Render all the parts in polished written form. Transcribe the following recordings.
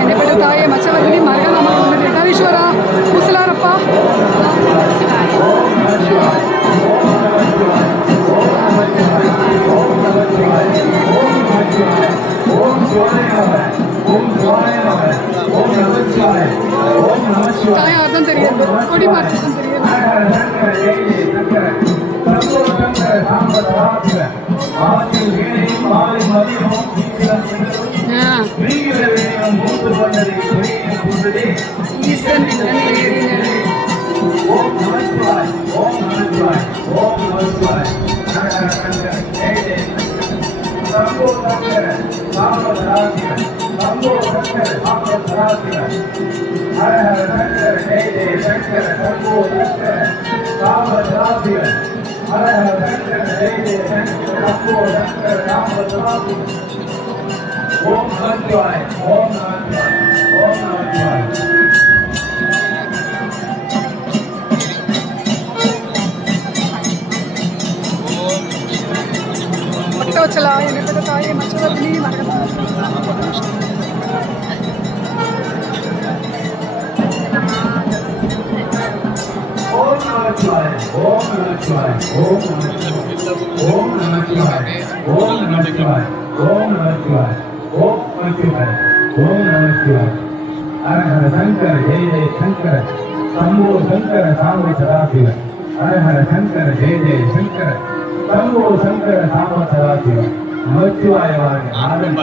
ಎಣ್ಣೆಪೆಟ್ಟ ತಾಯಿ ಮಚ್ಚವರ್ಗಿನಿ ಮಾರ್ಗನಾಮ ರೇಟಾವೀಶ್ವರ ಮುಸಲಾರಪ್ಪ ತಾಯಿ ಅರ್ಧಂ ತೆರೆಯದು ಕೊಡಿ ಮಾಡ್ತಂತ చలా ఎన్నెపేట తాయి మచ్చవర్గిని शंकर जय जय शंकर शंभो शंकर साम सदाशिव हर हर शंकर जय जय शंकर शंभो शंकर साम सदाशिव नमस्वाय आनंद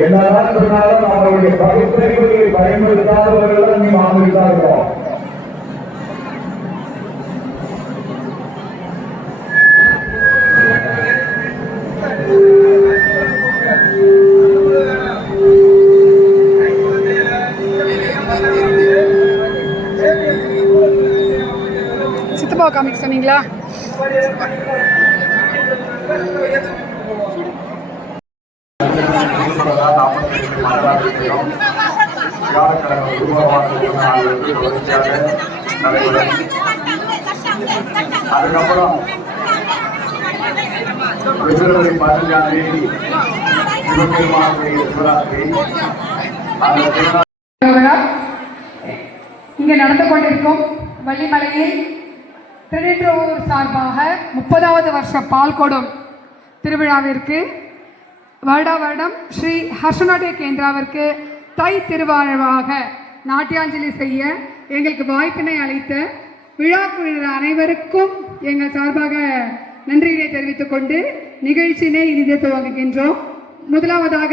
என்னதான் சொன்னாலும் அவருடைய பகுத்தறிவுகளை பயன்படுத்தாதவர்கள் நீ வாங்கிட்டார்களோ சித்தப்பா காமிக் சொன்னீங்களா அதுக்கப்புறம் பிப்ரவரி 15ஆம் தேதி சிவராத்திரி இங்கே நடந்து கொண்டிருக்கும் வள்ளிமலையில் திருநின்றவூர் சார்பாக 30வது வருஷ பால்கொடும் திருவிழாவிற்கு வருடா வருடம் ஸ்ரீ ஹர்ஷநாட்டிய கேந்திராவிற்கு தை திருவாழ்வாக நாட்டியாஞ்சலி செய்ய எங்களுக்கு வாய்ப்பினை அளித்த விழா குழுவினர் அனைவருக்கும் எங்கள் சார்பாக நன்றியினை தெரிவித்துக் கொண்டு நிகழ்ச்சியினை இனிதே துவங்குகின்றோம். முதலாவதாக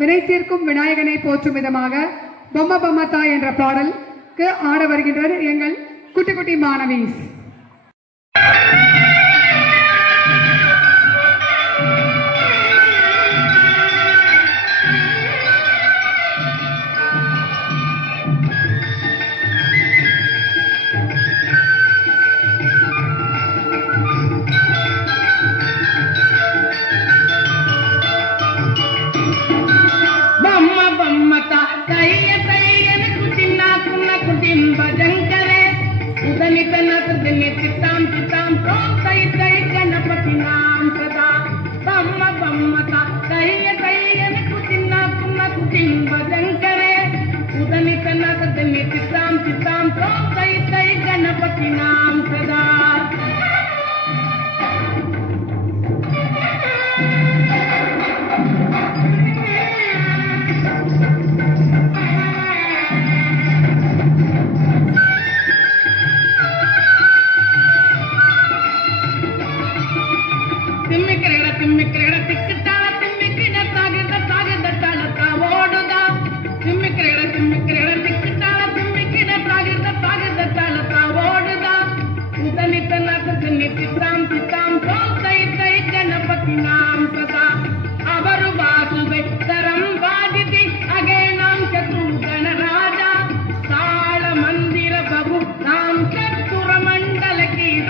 வினை தீர்க்கும் விநாயகனை போற்றும் விதமாக பொம்ம பொம்மத்தா என்ற பாடலுக்கு ஆட வருகின்றனர் எங்கள் குட்டி குட்டி மாணவீஸ்.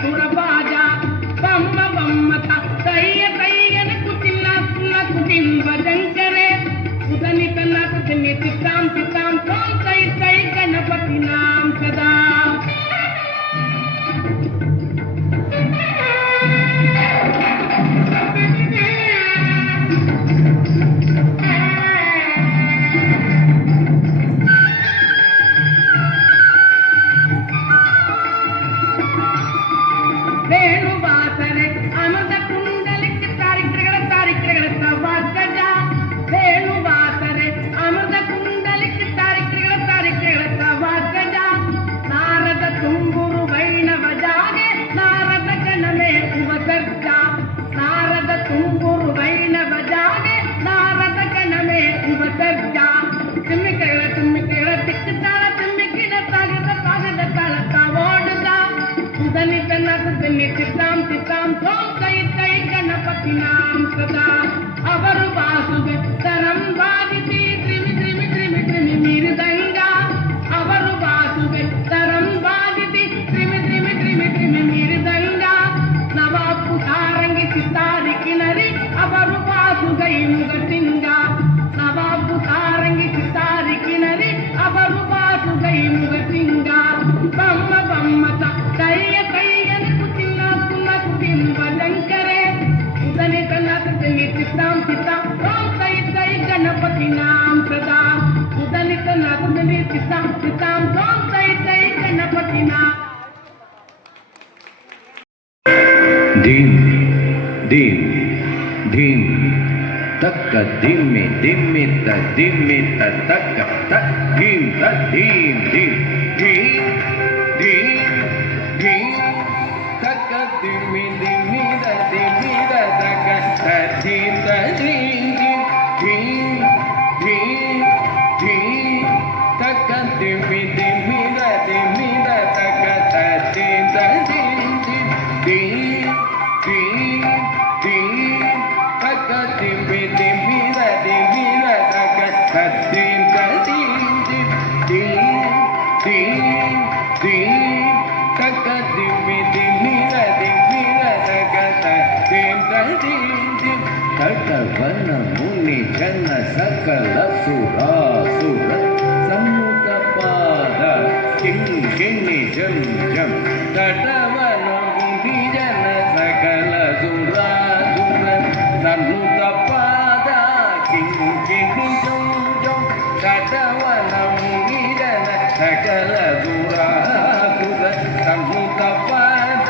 సురబాజా బమ్మ బమ్మత తయ్య తయ్యనకు చిన్నకు కింబజంకరే ఉదనిత నాకు తిని తిట్టాం తిట్టాం తోం తై తై గణపతి నాం సదా ವೇಣುವಾಸನೆ ಅಮೃತ ಕುಂಡಲಿಕ್ಕೆ ತಾರಿಕ್ರಿಗಳ ಸವಾಗಜ ವೇಣುವಾಸನೆ ಅಮೃತ ಕುಂಡಲಿಕ್ಕೆ ತಾರಿಕ್ರಿಗಳ ಸವಾಗಜ ನಾರದ ತುಂಬುರು ವೈಣವ ಜಾಗೆ ನಾರದ ಗಣಮೇ ಉಪಸರ್ಜ ನಾರದ ತುಂಬುರು ವೈಣವ ಜಾಗೆ ನಾರದ ಗಣಮೇ ಉಪಸರ್ಜ ತಿಮ್ಮಿಕೆಗಳ ತಿಕ್ಕತಾಳ ತಿಮ್ಮಿಕಿಡ ತಾಗದ ತಾಳ ಓಡುದ ಸುಧನಿತ ನಗುದನಿ ಚಿತ್ತಾಂ ಚಿತ್ತಾಂ ಸೋಂ ಕೈ ಕೈ ಗಣಪತಿ ನಾಂ ಸದಾ ಅವರು ವಾಸುವೆ ತರಂ ಬಾಗಿಸಿ ತ್ರಿಮಿ ತ್ರಿಮಿ ತ್ರಿಮಿ ತ್ರಿಮಿ ಮಿರುದಂಗ ಅವರು ವಾಸುವೆ ತರಂ ಬಾಗಿಸಿ ತ್ರಿಮಿ ತ್ರಿಮಿ ತ್ರಿಮಿ ತ್ರಿಮಿ ಮಿರುದಂಗ ನವಾಪು ಸಾರಂಗಿ ಸಿತಾರಿ ಕಿನರಿ ಅವರು ವಾಸುಗೈ ಮುಗಸಿಂಗ ನವಾಪು ಸಾರಂಗಿ ಸಿತಾರಿ ಕಿನರಿ ಅವರು ವಾಸುಗೈ ಮುಗಸಿಂಗ ಬಮ್ಮ ಬಮ್ಮತ ಕೈಯ ಕೈಯನಕು ಚಿನ್ನಕು ಕಿಂಬಜಂಕರೆ ಉದನಿತ ನಕು ತಿನಿ ಚಿತ್ತಾಂ ಚಿತ್ತಾಂ ಓಂ ಕೈ ಕೈ ಗಣಪತಿ ನಾಂ ಸದಾ ಉದನಿತ ನಕು ತಿನಿ ಚಿತ್ತಾಂ ಚಿತ್ತಾಂ ಓಂ ಕೈ ಕೈ ಗಣಪತಿ ನಾಂ ಧೀಂ ಧೀಂ ಧೀಂ ತಕ್ಕ ಧಿಮ್ಮಿ ಧಿಮ್ಮಿತ ಧಿಮ್ಮಿತ ತಕ್ಕ ತ ಧೀಂ ತ ಧೀಂ ಧೀಂ ಧೀಂ ಧೀಂ ಧೀಂ ತಕ್ಕ ಧಿಮ್ಮಿ ಧಿಮ್ಮಿದ ಧಿಮ್ಮಿದ ತಕ್ಕ ತ ಧೀಂ ತ ಧೀಂ ಧೀಂ ಧೀಂ ಧೀಂ ತಕ್ಕ ಧಿಮ್ಮಿ ಧಿಮ್ಮಿದ ಧಿಮ್ಮಿದ ತಕ್ಕ ತ ಧೀಂ ತ ಧೀಂ ಧೀಂ ಧೀಂ ಧೀಂ ತಕ್ಕ ಧಿಮ್ಮಿ ಧಿಮ್ಮಿದ ಧಿಮ್ಮಿದ ತಕ್ಕ ತ ಧೀಂ ತ ಧೀಂ ಧೀಂ ಧೀಂ ಧೀಂ ತಕ್ಕ ಧಿಮ್ಮಿ ಧಿಮ್ಮಿದ ಧಿಮ್ಮಿದ ತಕ್ಕ ತ ಧೀಂ ತ ಧೀಂ ಕಟವನ ಮುನಿ ಜನ ಸಕಲ ಸುರಾಸುರ ಸಮ್ಮುಖ ಪಾದ ಕಿಂ ಕಿಣ್ಣಿ ಜಂ ಜಂ ಕಟವನ ಮುನಿ ಜನ ಸಕಲ ಸುರಾಸುರ ಸಮ್ಮುಖ ಪಾದ ಕಿಂ ಕಿಣ್ಣಿ ಜಂ ಜಂ ಕಟವನ ಮುನಿ ಜನ ಸಕಲ ಸುರಾಸುರ ಸಮ್ಮುಖ ಪಾದ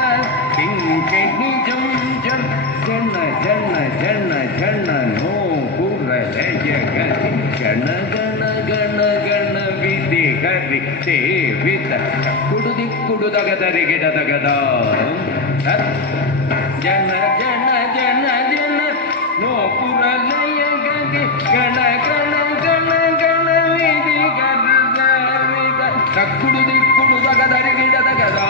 ಕಿಂ ಕಿಣ್ಣಿ ಜಂ ಜಂ ಜನ ಜನ ಜನ ಜನ ನೋ ಪುರ ಜಯ ಗತಿ ಗಣ ಗಣ ಗಣ ಗಣ ವಿಧಿ ಹರಿ ಸೇವಿತ ಕುಡುದಿ ಕುಡುದಗದರಿ ಗಿಡದಗದ ಜನ ಜನ ಜನ ಜನ ನೋ ಪುರ ಲಯ ಗತಿ ಗಣ ಗಣ ಗಣ ಗಣ ವಿಧಿ ಗತಿ ಸೇವಿತ ಕುಡುದಿ ಕುಡುದಗದರಿ ಗಿಡದಗದ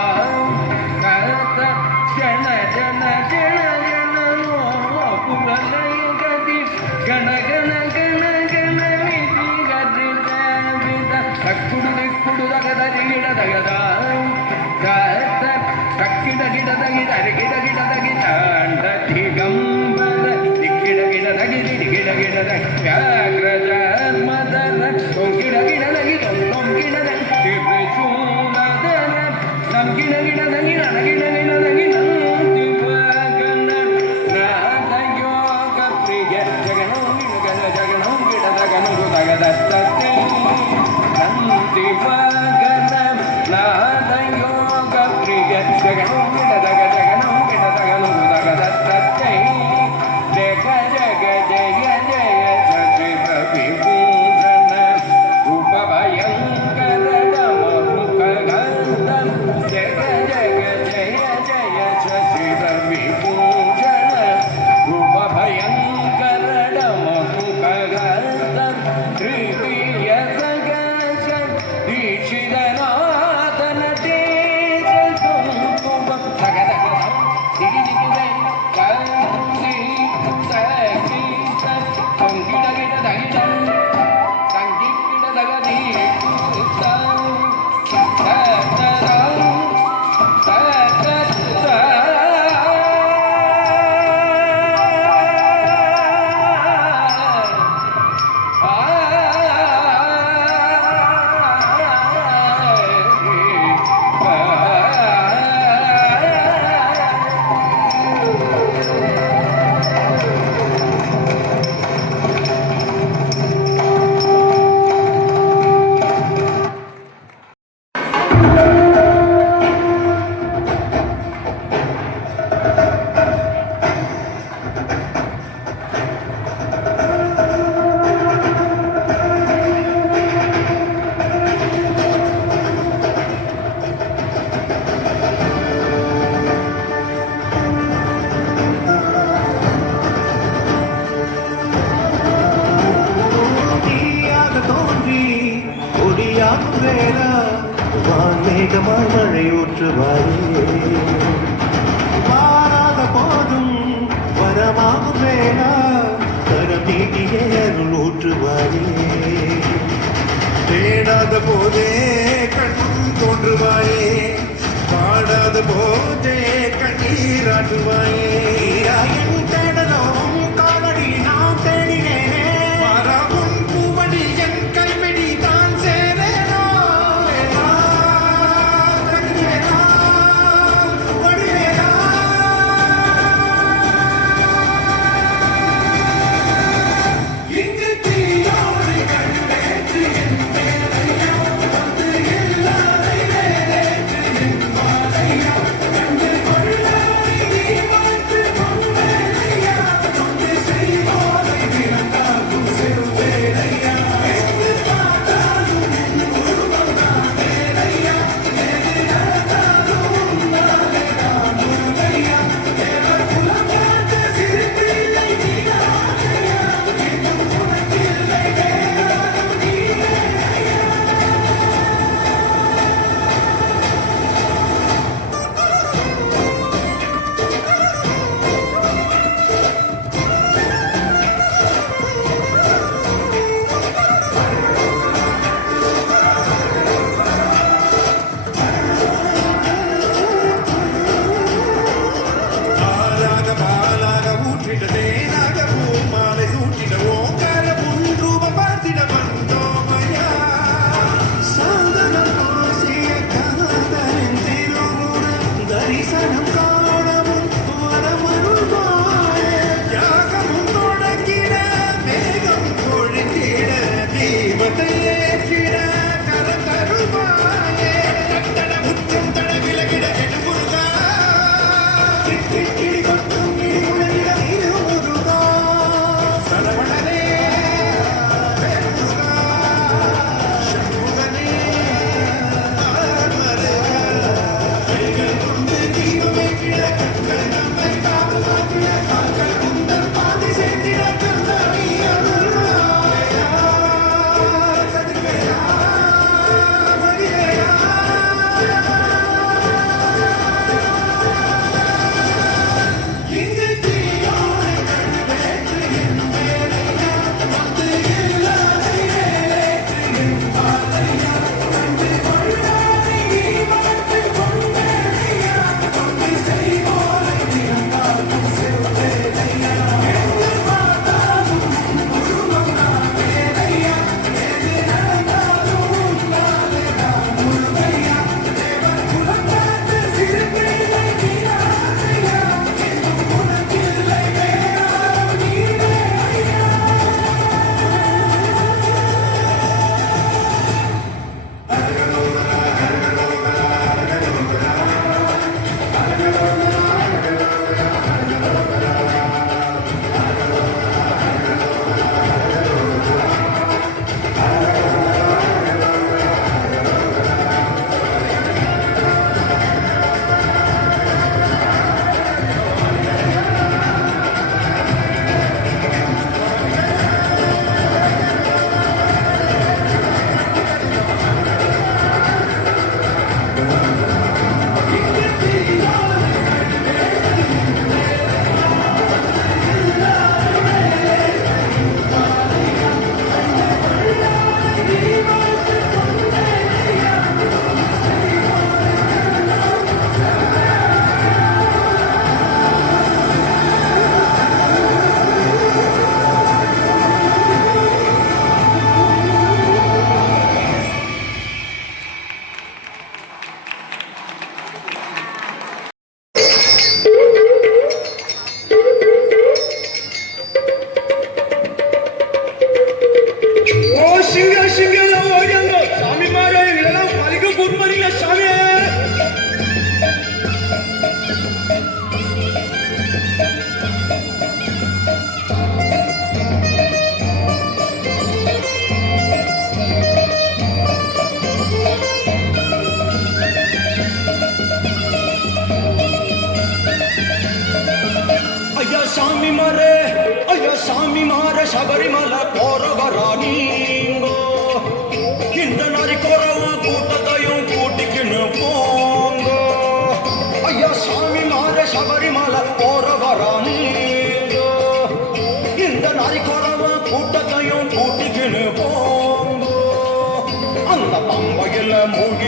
ಜನ ಜನ ಜನ ಜನ ನೋ ಪುರ ಲಯ ಗತಿ ಗಣ ಗಣ ಗಣ ಗಣ ವಿಧಿ ಗತಿ ಸೇವಿತ ಕುಡುದಿ ಕುಡುದಗದರಿ ಗಿಡದಗದ ಕಕ್ಕಿಡ ಗಿಡದ ಗಿಡರಿ ಗಿಡ ಗಿಡದ ಗಿಡ ದಿಗಂಬರ ದಿಕ್ಕಿಡ ಗಿಡದ ಗಿಡಿ ಗಿಡ ಗಿಡದ ವ್ಯಾಘ್ರ ಜನ್ಮದನ ಗಿಡ ಗಿಡದ ಗಿಡ ಗಿಡದ ತ್ರಿಪುರದನ ನಮ್ ಗಿಡ ಗಿಡದ ಗಿಡದ ಗಿಡ ಗಿಡದ ಗಿಡ ದಿವಗನ ನಾದ ಯೋಗ ಪ್ರಿಯ ಜಗನೋ ಗಿಡದ ಜಗನೋ ಗಿಡದ ಗನರು ದಗದ ತತ್ತೆ ನಂದಿವಗನ ನಾದ ಯೋಗ ಪ್ರಿಯ ಜಗನೋ ಗಿಡದ ಜಗನೋ ಗಿಡದ ಗನರು ದಗದ ತತ್ತೆ ಜಗ ಜಗ ಜಯ ಜಯ ಸಚಿವ ವಿಭೂಷಣ ರೂಪ ಭಯಂಕರ ಮುಖ ಗಂಧ ಜಗ ಜಗ ಜಯ ಜಯ ಸಚಿವ ವಿಭೂಷಣ ರೂಪ ಭಯಂಕರ ಮುಖ ಗಂಧ ತೃತೀಯ ಸಗಸ ದೀಕ್ಷಿತನಾಥನ ತೇಜ மேகமாய் மழை ஊற்றுவாயே மாறாத போதும் வரமாகும் வேளா கரம் நீட்டியே அருள் ஊற்றுவாயே தேடாத போதே கண் தோன்றுவாயே பாடாத போதே கண்ணீராட்டுவாயே என் தேடலும் காலடி நான் தேடினேனே மாறாவும் பூவடி என் கைப்பிடி தான் சேரேனோ தனிவேலா, வடிவேலா. இங்கு தீயோடு கண்டேற்று என் வேலையா வந்து எல்லாரை வேலேற்று என் மாலையா கண்டு கொள்ளாய் நீ வாழ்த்து பொன்வேலையா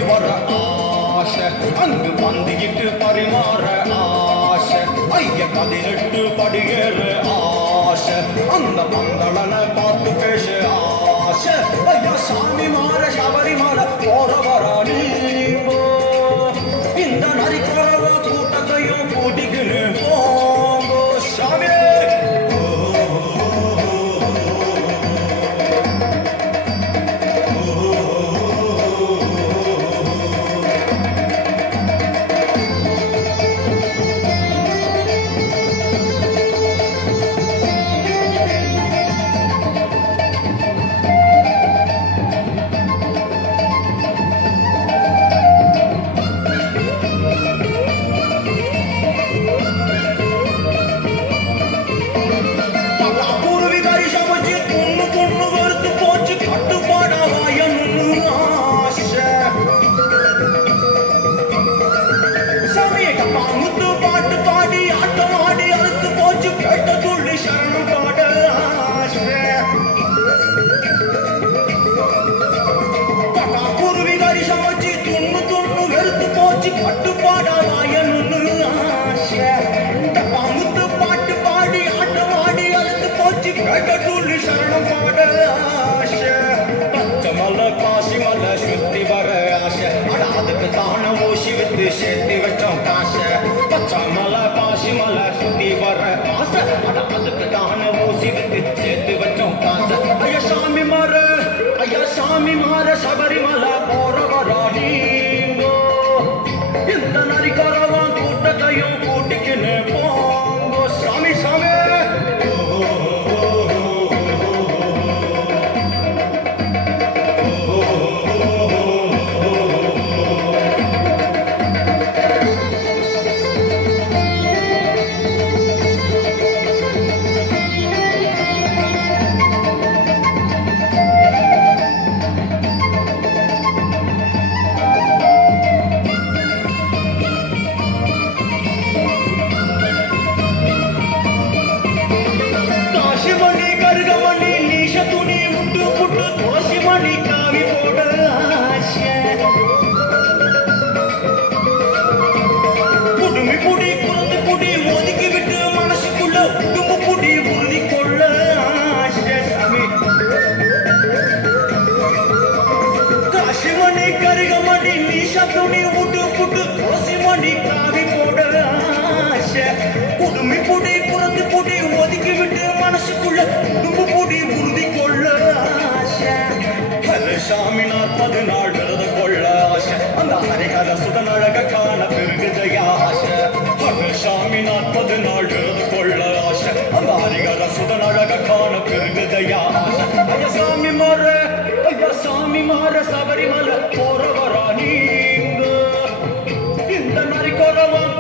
வர ஆசை அங்கு பந்திக்கிட்டு பரிமாற ஆசை ஐய 18 படியேற ஆசை அந்த பந்தளனை பார்த்து பேச ஆசை ஐயா சாமி மாற சபரிமலை போற வரானி இந்த நரிக்கரவ கூட்டத்தையும் கூட்டிக்கின்னு போங்கோ சாமி சேர்த்து வச்சோம் காசை பச்சை மலை பாசி மலை சுத்தி வர ஆசை அதுக்கு தான ஊசி விட்டு சேர்த்து வச்சோம் காசை ஐயா சாமி மாற சபரிமலை போற வராடீங்கோ இந்த நரிக்கரவான் கூட்டத்தையும் கூட்டிக்கின்னு போங்கோ சாமி சாமி துணி விட்டு புட்டு துளசி மணி காவி போட ஆசை குடுமி பொடி புறந்து பொடி ஒதுக்கி விட்டு மனசுக்குள்ள குடும்பு பொடி உறுதி கொள்ள ஆசை சாமி 40 நாள் விரத கொள்ள ஆசை அந்த ஹரிஹர சுதன் அழக காண பெருகுதையா ஆசை சாமி 40 நாள் விரத கொள்ள ஆசை அந்த ஹரிஹர சுதன் அழக காண பெருகுதையா ஆசை ஐயா சாமி மாற சபரிமலை போற வரானி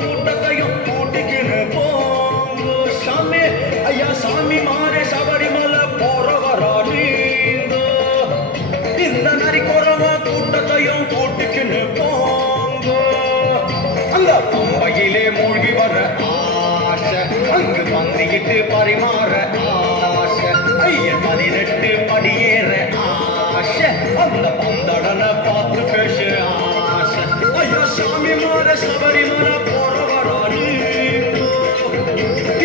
கூட்டத்தையும் கூட்டிக்கின்னு போங்க சாமி ஐயா சாமி மாறே சபரிமலை போற வரானீங்க இந்த நரிக்குறவ கூட்டத்தையும் கூட்டிக்கின்னு போங்க அந்த பம்பையிலே மூழ்கி வர ஆசை அங்கு பந்திக்கிட்டு பரிமாற ஆசை ஐய 18 படியேற ஆசை அந்த பந்தடனை பார்த்து பேச ஆசை ஐயா சாமி மாற சபரிமலை போற வரானி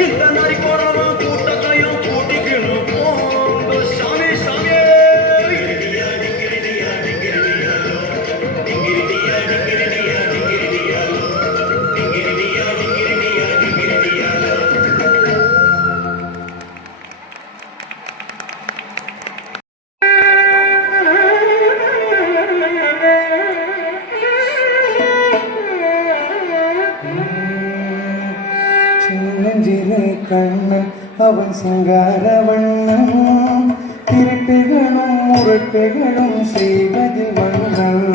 இந்த நரிக்குறவ கூட்டத்தையும் கூட்டிக்கின்னு போங்க சாமி சாமி சின்னஞ்சிறு கண்ணன் அவன் சிங்கார வண்ணம் திருட்டுகளும் முரட்டுகளும் செய்வது வண்ணம்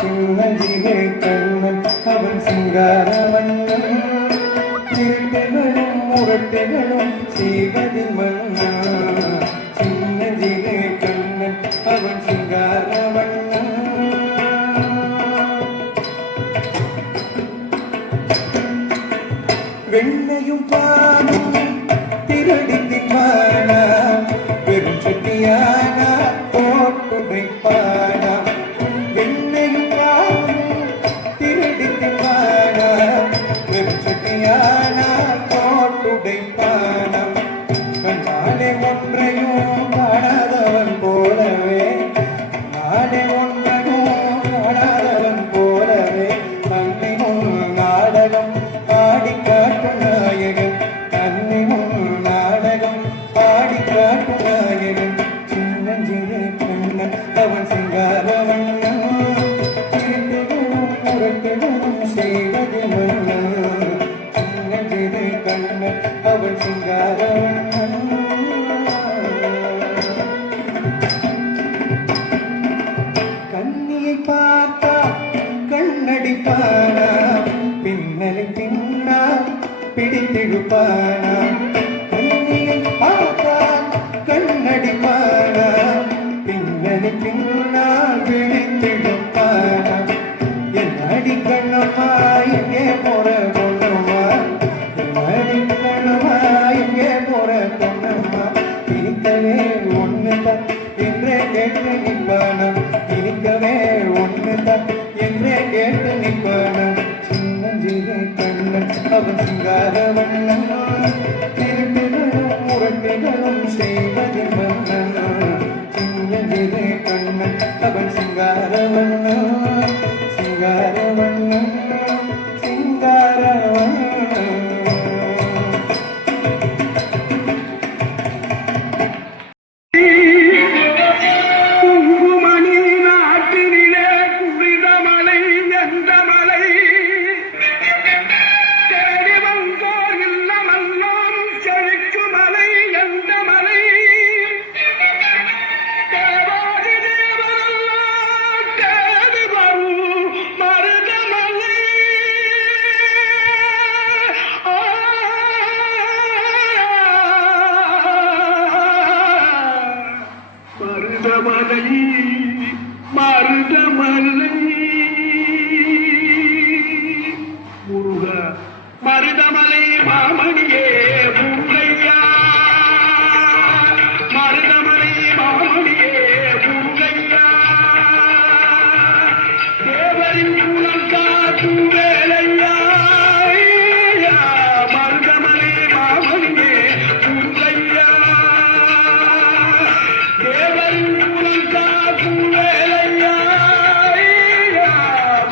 சின்னஞ்சிறு கண்ணன் அவன் சிங்கார வண்ணம் திருட்டுகளும் முரட்டுகளும் செய்வது வண்ணம் சின்னஞ்சிறு கண்ணன் அவன் சிங்கார வண்ணம் வெண்ணையும் பாலும் திருடித்து பானா பெரும் சுத்தியானா போட்டு வைப்பானா வெண்ணையும் பிடிப்பானா பின்னலை பின்னா பிடித்திருப்பானா கண்ணியை பார்த்தான் கண்ணடிப்பானா பின்னலை பின்னால் பிடித்திருப்பானா என் அடிக்கண்ணம்மா எங்கே போற பொண்ணம்மா என் அடிக்கண்ணம்மா எங்கே போற பொண்ணம்மா இனிக்கவே ஒண்ணுதான் என்றே கேட்டு நிற்பானா இனிக்கவே ஒண்ணுதான் என்றே கேட்டு நிற்பானா சின்னஞ்சிறு கண்ணன் அவன் சிங்கார வண்ணன் திருட்டுகளும் முரட்டுகளும் செய்வது மன்னன் சின்னஞ்சிறு கண்ணன் அவன் சிங்கார வண்ணன் சிங்கார வண்ணன் சிங்கார வண்ணன் குங்குமணி நாட்டினிலே குளித மலை எந்த மலை தேடி வந்தோர் இல்லமெல்லாம் செழிக்கு மலை எந்த மலை தேவாதி தேவரெல்லாம் தேடி வரும் மருதமலை மருதமலை மருதமலை முருக மருதமலை மாமணியே முருகையா மருதமலை மாமணியே முருகையா தேவரின் குலம் காக்கும் வேலையா மருதமலை மாமணியே முருகையா தேவரின் குலம் காக்கும் வேலையா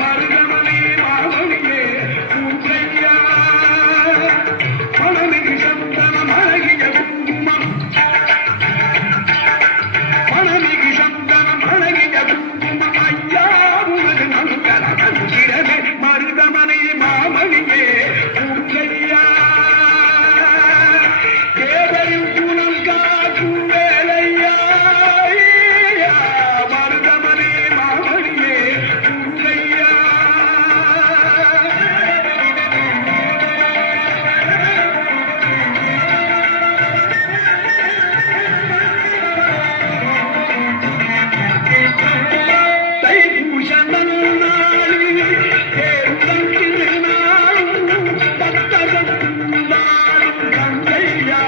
மருதமலை மாமணியே முருகையா மனமிகு சந்தனம் அழகிய குங்குமம் மனமிகு சந்தனம் அழகிய குங்குமம் ஐயா உனது மங்கள மந்திரமே மருதமலை மாமணியே முருகையா தேவரின் குலம் காக்கும் வேலையா மருதமலை மாமணியே முருகையா தைப்பூச நன்னாளில் தேர்தல் திருநாளும் பக்தர்களும் நாளும் கந்தையா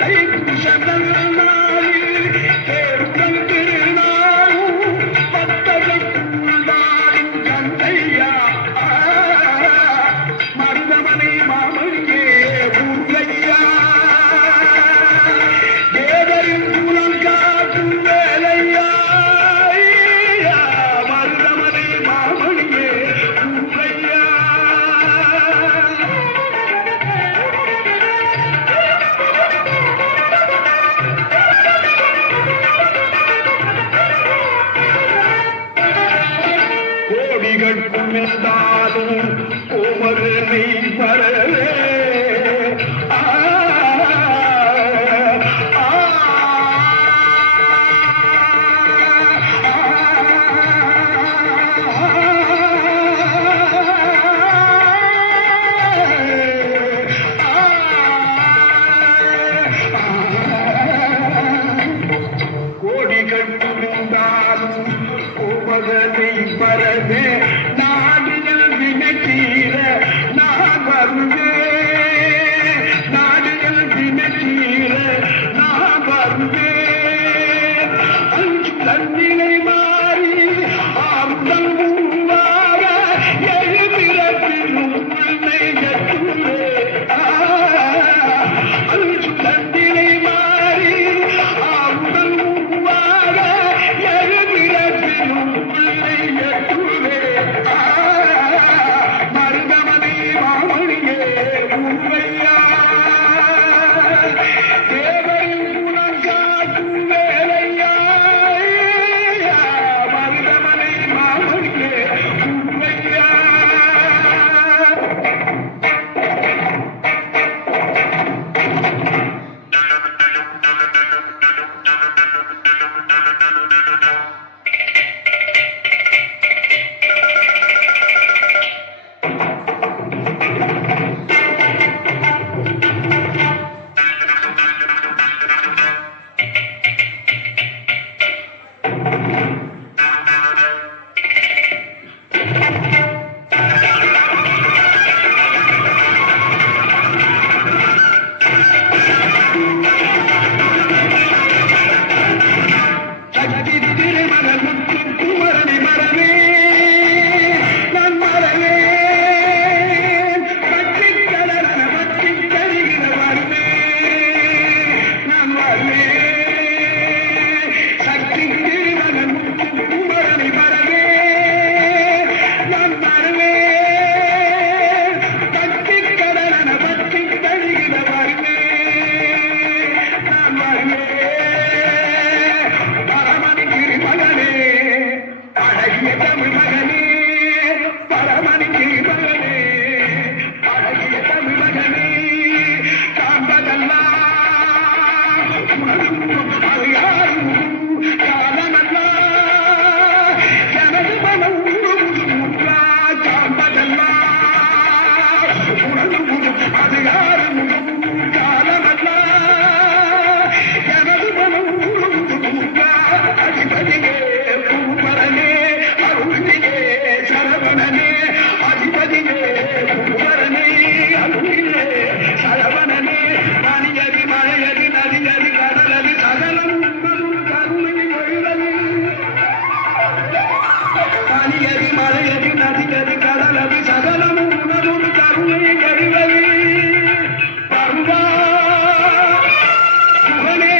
தைப்பூச நன்னாளில் தேர்தல் திருநாளும் பக்தர்களும் நாளும் கந்தையா மருதமலை மாமணியே முருகையா தேவரின் குலம் காக்கும் வேலையா மருதமலை மாமணியே முருகையா கோடிகள் குமிழ்ந்தாலும் கோமதனை பரவே கோடிகள் புரிந்தாலும் கோமதனை பரவே நாடுகள் வினத்தீர நான் வருவேன் நாடுகள் வினத்தீர நான் வருவேன் அஞ்சு தன்னிலை மாறி ஆறுதல் உருவாக எழுபிறப்பிலும் உன்னை எட்டுவே அஞ்சு தன்னிலை மாறி ஆறுதல் உருவாக எழுபிறப்பிலும் உன்னை எட்டுவே பனியதி மலையதி நதியதி கடலதி சகலமும் உணரும் கருணை கருவது பருவா சுகனே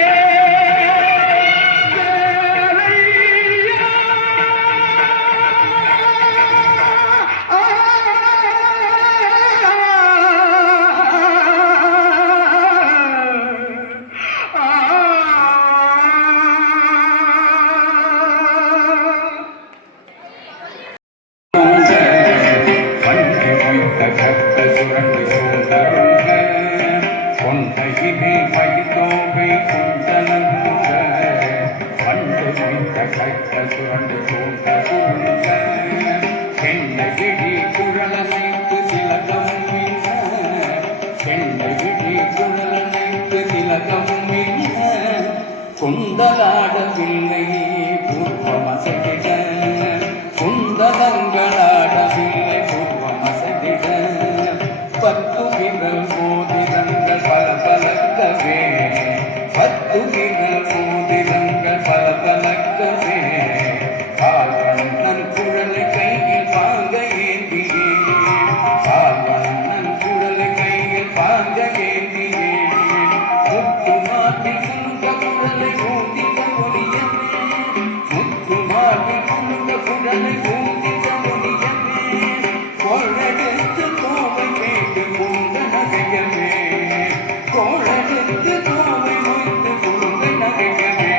குந்தலாடவில்லை பூர்வமசையிட குந்தலங்களாடவில்லை பூர்வமசையிட பத்து விரல் மோதிரங்கள் பல பலக்கவே பத்து விரல் மோதிரங்கள் பல பலக்கவே கால்வண்ணன் குழலை கையில் வாங்க ஏந்தியே கால்வண்ணன் குழலை கையில் வாங்க ஏந்தியே முத்து மாட்டில் குந்த குழலை ஊதித ஒளியமே முத்து மாட்டில் குந்த குழலை ஊதித ஒளியமே கோளெடுத்து கோவை கேட்டு குந்த நகையமே கோளெடுத்து கோவை மொய்த்து குந்த நகையமே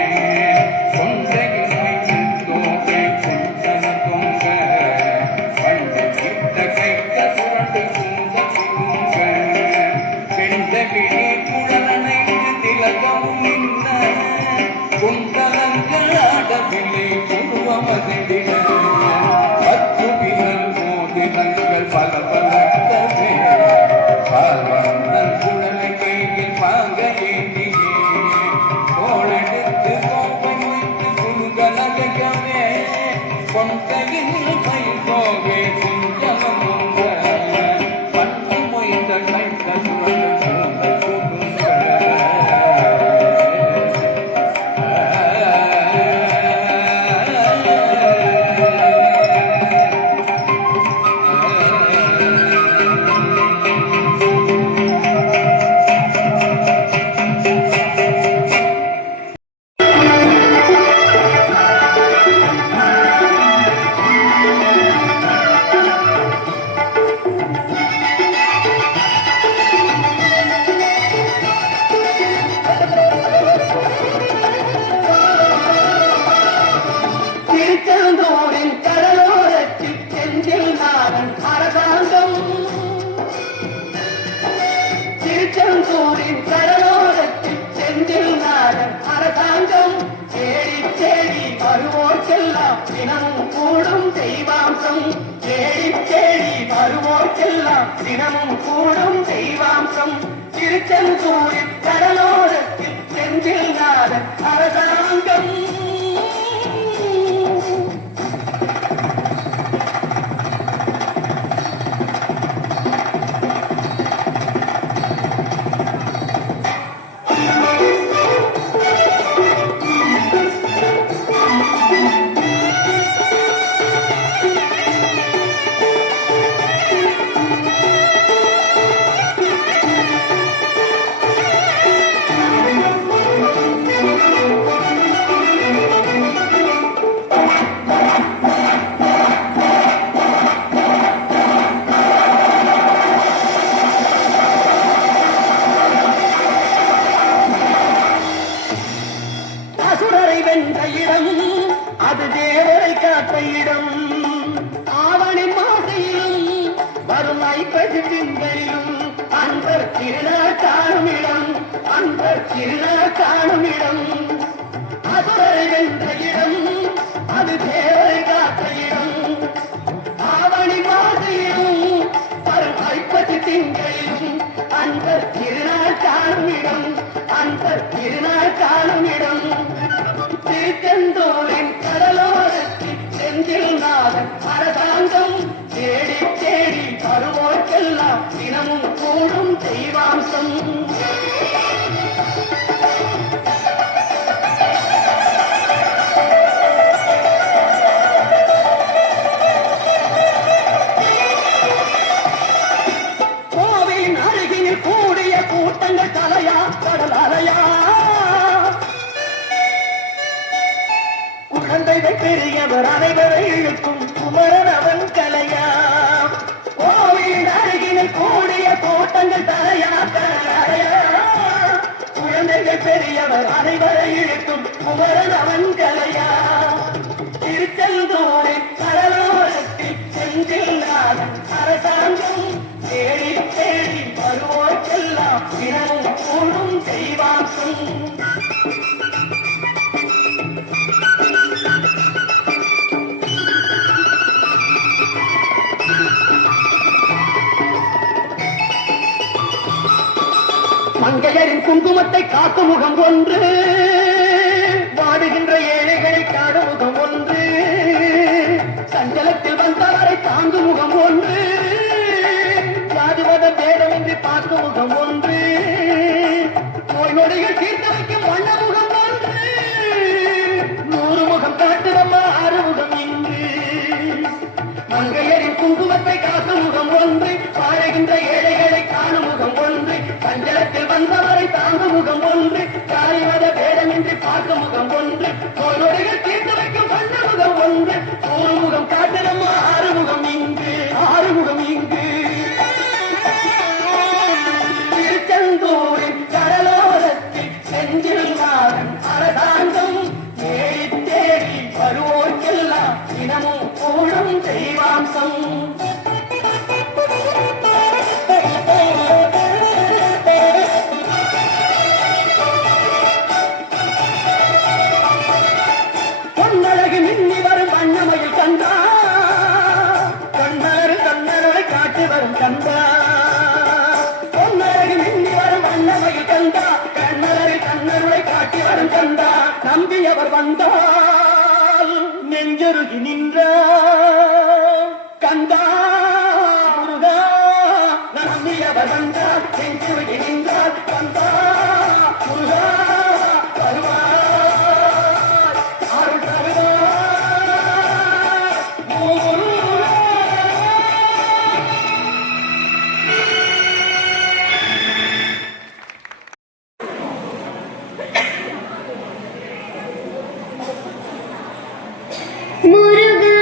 கொண்டையில் வைத்து கோவை குந்தன தொங்க வண்டை கிட்ட கைத்த புரண்டு குந்த குங்க பெண்டகிழி குழலனை திலகமும் நின்ன குண்டலங்களாடவில்லை குருவமதிட பத்து விரல் மோதிரங்கள் பல பலக்கவே பால்வண்ணன் குழலை கையில் வாங்க ஏந்தியே கோளெடுத்து கோப்பை வைத்து குழுகலகவே கொண்டையில் பை போகே குஞ்சலமுங்க பட்டு மொய்ந்த கைத்த சுரண்டு சூழ்ந்த திருச்செந்தூரின் கடலோரத்தில் செந்தில் நாதன் அரசாங்கம் திருச்செந்தூரின் கடலோரத்தில் செந்தில் நாதன் அரசாங்கம் தேடி தேடி வருவோர்க்கெல்லாம் தினமும் கூடும் தெய்வாம்சம் தேடி தேடி வருவோர்க்கெல்லாம் தினமும் கூடும் தெய்வாம்சம் திருச்செந்தூரின் கடலோரத்தில் செந்தில் நாதன் அரசாங்கம் அசுரரை வென்ற இடம் அது தேவரை காத்த இடம் ஆவணி மாசையிலும் வரும் ஐப்பசி திங்களிலும் அன்பர் திருநாள் காணும் இடம் அன்பர் திருநாள் காணும் இடம் அசுரரை வென்ற இடம் அது தேவரை காத்த இடம் ஆவணி மாசையிலும் வரும் ஐப்பசி திங்களிலும் அன்பர் திருநாள் காணும் இடம் அன்பர் திருநாள் காணும் இடம் திருச்செந்தூரின் கடலோரத்தில் செந்தில் நாதன் அரசாங்கம் தேடி தேடி வருவோர்க்கெல்லாம் தினமும் கூடும் தெய்வாம்சம் பெரியவர் அனைவரை இழுக்கும் குமரன் அவன் கலையா திருச்செந்தூரின் கடலோரத்தில் செந்தில் நாதன் அரசாங்கம் தேடி தேடி வருவோர்க்கெல்லாம் தினமும் கூடும் தெய்வாங்கம் மங்கையரின் குங்குமத்தை காத்து முகம் ஒன்று வாடுகின்ற ஏழைகளை காடு முகம் ஒன்று சஞ்சலத்தில் வந்தவரை தாங்கு முகம் ஒன்று ஜாதிமத பேதமின்றி பார்க்கும் முகம் ஒன்று நோய் நொடிகள் தீர்த்து வைக்கும் வண்ண முகம் ஒன்று 100 முகம் காட்டுதம்மா 6 முகம் இன்று மங்கையரின் குங்குமத்தை காக்கும் முகம் ஒன்று வாழுகின்ற ஏழைகளை காணும் முகம் ஒன்று சஞ்சலத்தில் வந்தவரை தாங்கும் முகம் ஒன்று ஜாதிமத பேதமின்றி பார்க்கும் முகம் ஒன்று நோய் நொடிகள் தீர்த்து வைக்கும் வண்ண முகம் ஒன்று 100 முகம் காட்டுதம்மா 6 முகம் இங்கு 6 முகம் இங்கு திருச்செந்தூரின் கடலோரத்தில் செந்தில் நாதன் அரசாங்கம் தேடி தேடி வருவோர்க்கெல்லாம் தினமும் கூடும் தெய்வாம்சம் பொன்னழகு மின்னி வரும் வண்ணமையில் கந்தா கண்ணரு கண்ணரை காட்டி வரும் கந்தா பொன்னழகு மின்னி வரும் வண்ணமையில் கந்தா கண்ணரை கண்ணருளை காட்டி வரும் கந்தா நம்பியவர் வந்தால் நெஞ்சருகி நின்றார் கந்தா முருகா நம்பியவர் வந்தால் நெஞ்சருகி நின்றார் கந்தா முருகா வருவார் அருள் தருவார் முருகா. முருகா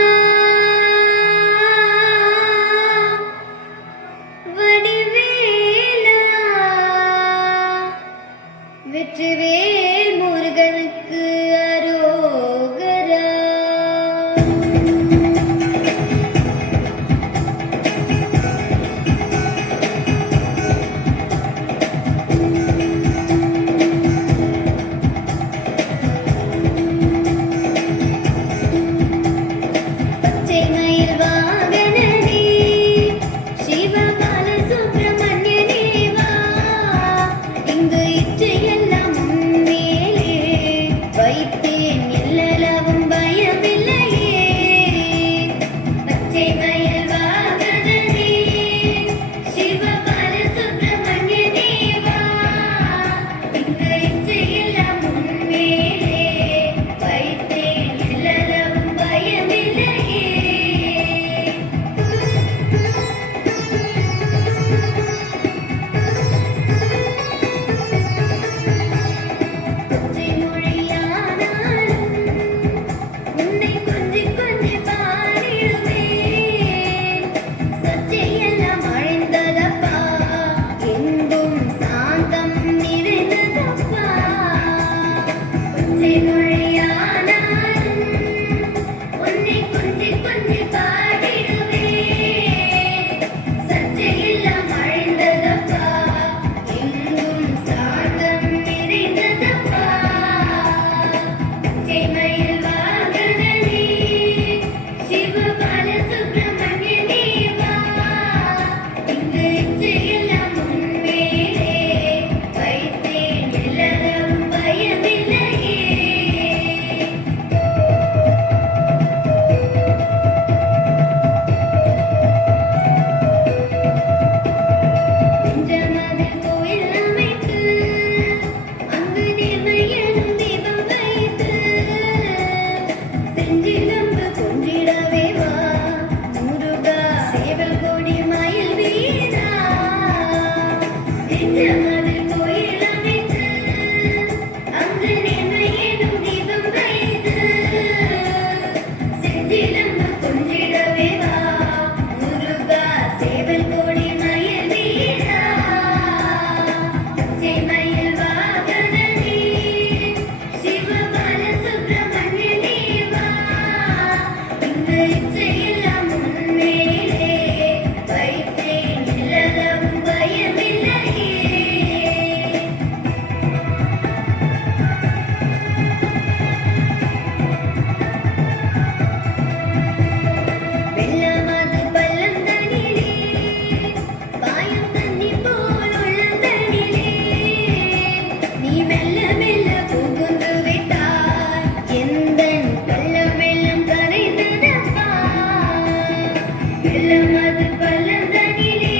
வெள்ளமது பள்ளந்தனிலே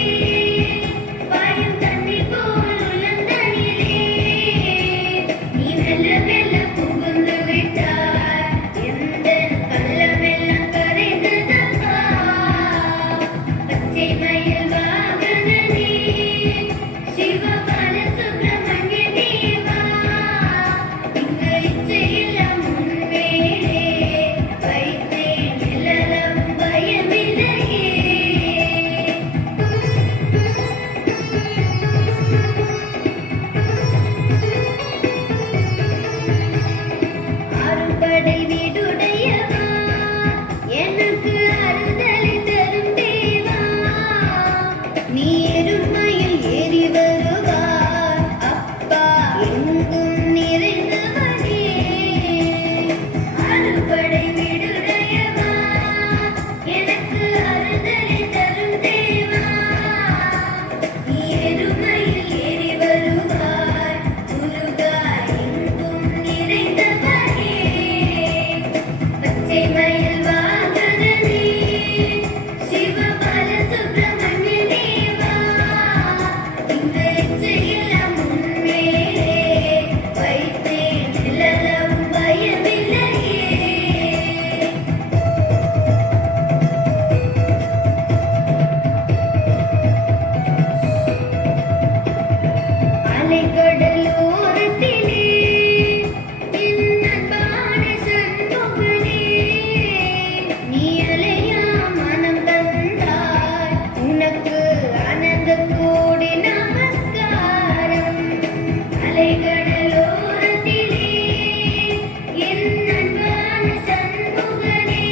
பாயும் தண்ணி போல் உலந்தனிலே நீ மெல்ல மெல்ல புகுந்து விட்டாய் எந்த கள்ளமெல்லாம் கரைந்ததப்பா பச்சை மயில் வாகனனே சிவபால சுப்பிரமணிய தேவா இங்கு இச்சையெல்லாம் முன்மேலே வைத்தேன் நிழலும் பயமில்லையே அறுபடை வீடுடையவா எனக்கு அறுதலை தரும் தேவா நீ எருமையில் ஏறி வருவாய் அப்பா எங்கும் நிறைந்தவனே அறுபடை வீடுடையவா எனக்கு அறுதலை தரும் தேவா நீ எருமையில் ஏறி வருவாய் முருகா எங்கும் நிறைந்தவனே பச்சை மயில் வாகனனே சிவபால சுப்பிரமணிய தேவா இங்கு இச்சையெல்லாம் முன்மேலே வைத்தேன் நிழலும் பயமில்லையே அலைக்கடலோரத்திலே என் அன்பான சண்முகனே நீ அலையா மனம் தந்தாய் உனக்கு ஆனந்த கோடி நமஸ்காரம் அலைக்கடலோரத்திலே என் அன்பான சண்முகனே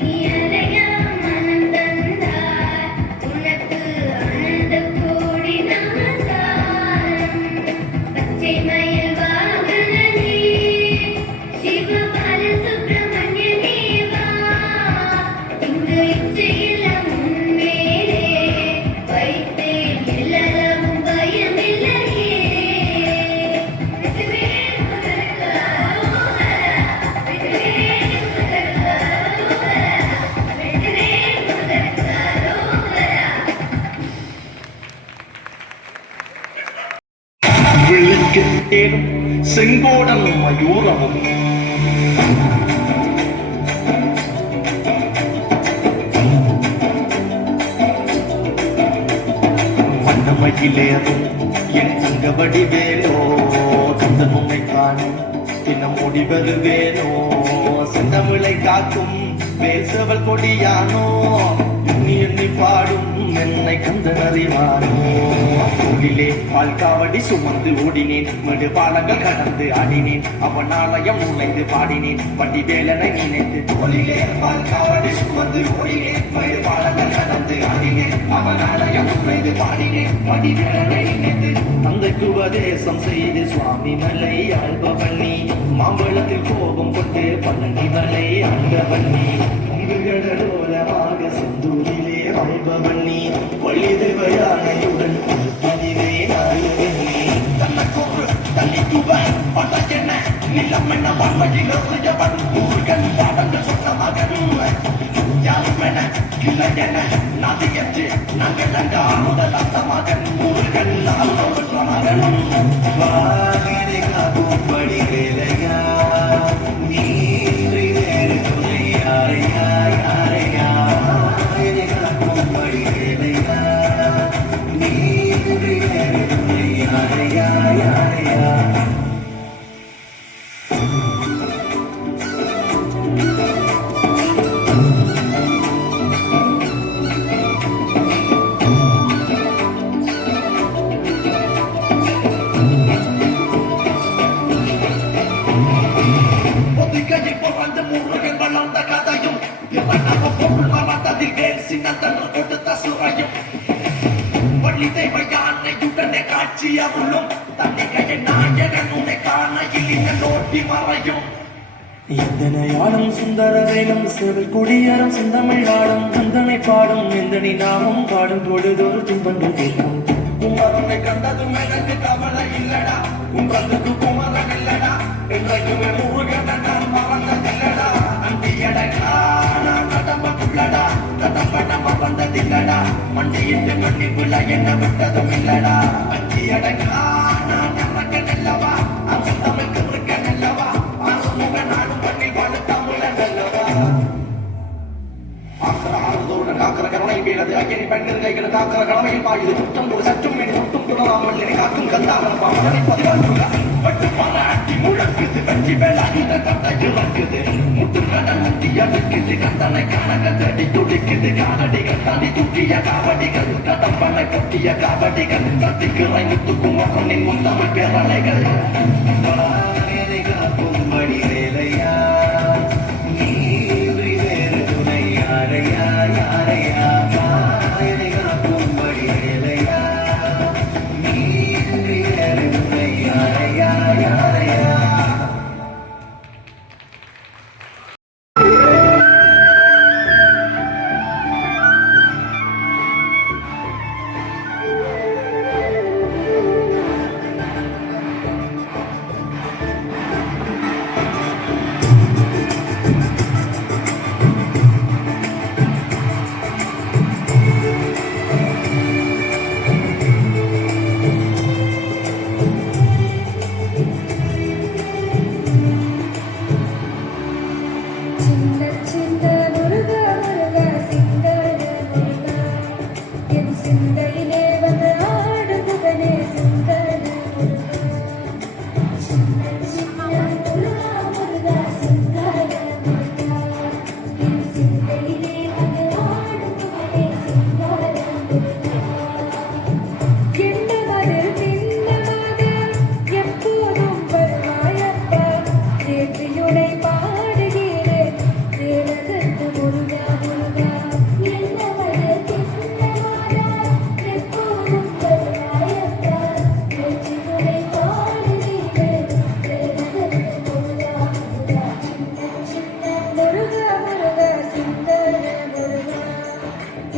நீ அலையா மனம் தந்தாய் உனக்கு ஆனந்த கோடி நமஸ்காரம் பச்சை மயில் வாகனனே சிவபால சுப்பிரமணிய தேவா இங்கு இச்சையெல்லாம் முன்மேலே வைத்தேன் நிழலும் பயமில்லையே வெற்றிவேல் முருகா வெற்றிவேல் முருகா வெற்றிவேல் முருகா விழுக்கேறும் செங்கோடன் மயூரமும் வண்ணமயிலேறும் என் தங்க வடிவேலோ தந்த உண்மை காணும் தினம் முடி வருவேனோ செந்தமிழை காக்கும் பேசவல் கொடியானோ எண்ணி எண்ணி பாடும் என்னை கந்தன் அறிவானோ கோவிலே பால் காவடி சுமந்து ஓடினேன் மடு பாலங்கள் கடந்து ஆடினேன் அவன் ஆலயம் நுழைந்து பாடினேன் வண்டி வேலனை நினைத்து கோவிலே பால் காவடி சுமந்து ஓடினேன் மடு பாலங்கள் கடந்து ஆடினேன் அவன் ஆலயம் நுழைந்து பாடினேன் வண்டி வேலனை நினைத்து தந்தைக்கு உபதேசம் செய்து சுவாமி மலை ஆழ்பவண்ணி மாம்பழத்தில் கோபம் கொண்டு பழனி மலை ஆழ்பவண்ணி கடலோரமாக செந்தூரிலே ஆழ்பவண்ணி வள்ளி தேவயானையுடன் பதிவே நாயகனே தன்னக்கோரு தள்ளிக்குவன் பட்டென நிலம் என்ன வாழ்வையில் செய்யவன் ஊர்கள் பாடங்கள் சொன்ன மகன் யாரும் என இல்லை என நதியற்று நாங்கள் முதல் அந்த மகன் ஊர்கள் மகன் வாரினை காக்கும் படிகளையா நீரை வேறு துணை யாரையா யாரையா வாரினை காக்கும் படிகளையா நீரை வேறு துணை யாரையா யாரையா பொதுக்கையை பிறந்த முருகன் வளர்ந்த கதையும் இவனவ பொருள் வளர்ந்ததில் வேல் சின்னந்தன்று கொடுத்த சுரையும் வள்ளி தேவை யானையுடனே காட்சி அருளும் தன்னிகையை நாயகன் உன்னை காணையில் இந்த நோட்டி மறையும் எந்தனையாளும் சுந்தரவேலும் செவில் குடியரும் செந்தமிழ் வாழும் கந்தனை பாடும் எந்தனை நாமும் பாடும் பொழுதொரு துன்பங்கள் கேட்கும் குமரனை கண்டதும் எனக்கு கவலை இல்லடா கும்பத்துக்கு குமரன் இல்லடா என்றைக்குமே முருகன் நான் மறந்ததில்லடா அந்தியடா நான் கடம்புள்ளடா நம்ம வந்ததில்லடா மண்டியிட்டு மன்னிப்புல என்ன விட்டதும் இல்லடா அஞ்சி அடங்கா நான் நமக்கு நல்லவா அவன் தமிழுக்கு இருக்க நல்லவா மாசமுக நாடும் பண்ணி வாழ தமிழ நல்லவா ஆக்கிற ஆறுதோடு காக்கிற கருணை வீரது அக்கினி பெண்கள் கைகள் காக்கிற கடமையில் பாயுது குற்றம் ஒரு சற்றும் மீது முட்டும் துணராமல் நினை காக்கும் கந்தாரம் பாமனை பதிவாற்றுக பட்டு பாராட்டி முழக்குது வெற்றி வேளாண்ட கட்டை இறக்குது முட்டு கடத்தி அழுக்குது கந்தனை கணக்க தடி துடிக்குது காலடிகள் தனி துட்டிய காவடிகள் கடம்பனை பொட்டிய காவடிகள் கத்திக்கிறை முத்துக்கும் மகனின் முத்தமிழ் பேரலைகள் காக்கும்படி வேலையா நீன்றி வேறு துணை யாரையா யாரையா பாயனை காக்கும்படி வேலையா நீன்றி வேறு துணை யாரையா யாரையா சின்ன சின்ன முருகா முருகா சிங்கார முருகா என் சிந்தையிலே வந்து ஆடுபவனே சிங்கார முருகா சின்ன சின்ன முருகா முருகா சிங்கார முருகா என் சிந்தையிலே வந்து ஆடுபவனே சிங்கார முருகா என்னவது பின்னமாக எப்போதும் வருவாயப்பா தேற்றியுடை பாடுகிறேன் தேவதற்கு முருகா முருகா என்னவது பின்னமாக எப்போதும் வருவாயப்பா தேற்றியுடை பாடுகிறேன் தேவதற்கு முருகா முருகா சின்ன சின்ன முருகா முருகா சிங்கார முருகா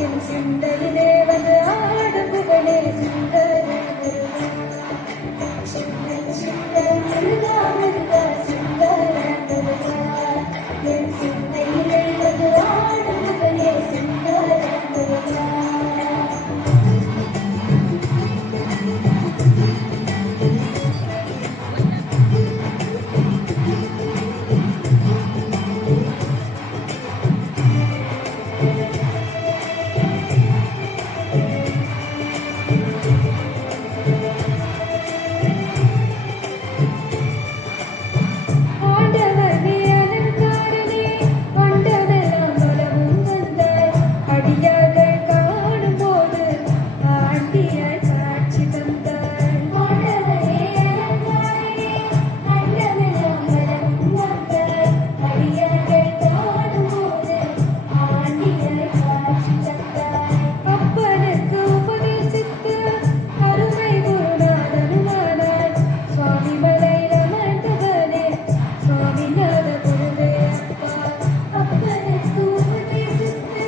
என் சிந்தையிலே வந்து ஆடுபவனே சிங்கார முருகா சின்ன சின்ன முருகா முருகா சிங்கார முருகா என் சிந்தையிலே வந்து ஆடுபவனே சிங்கார முருகா ஆண்டவனே அலங்காரனே ஆண்டவெல்லாம் வளமும் வந்தாய் அடியார்கள் காணும்போது ஆண்டியாய் காட்சி தந்தாய் ஆண்டவனே அலங்காரனே ஆண்டவெல்லாம் வளமும் வந்தாய் அடியார்கள் காணும்போது ஆண்டியாய் காட்சி தந்தாய் அப்பனுக்கு உபதேசித்து அருமை குருநாதனுமானாய் சுவாமிமலை ரமணவனே சுவாமிநாத குருவே அப்பா அப்பனுக்கு உபதேசித்து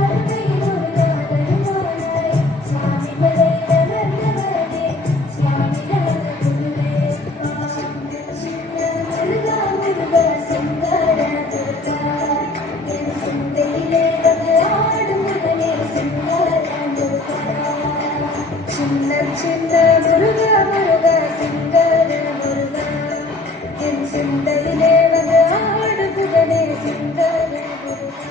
அருமை குருநாதனுமானாய் சுவாமிமலை ரமணவனே சுவாமிநாத குருவே அப்பா சின்ன முருகா முருகா சிங்கார முருகா என் சிந்தையிலே வந்து ஆடும் மகனே சிங்கார முருகா சின்ன சின்ன முருகா முருகா சிங்கார முருகா என் சிந்தையிலே வந்து ஆடுபவனே சிங்கார முருகா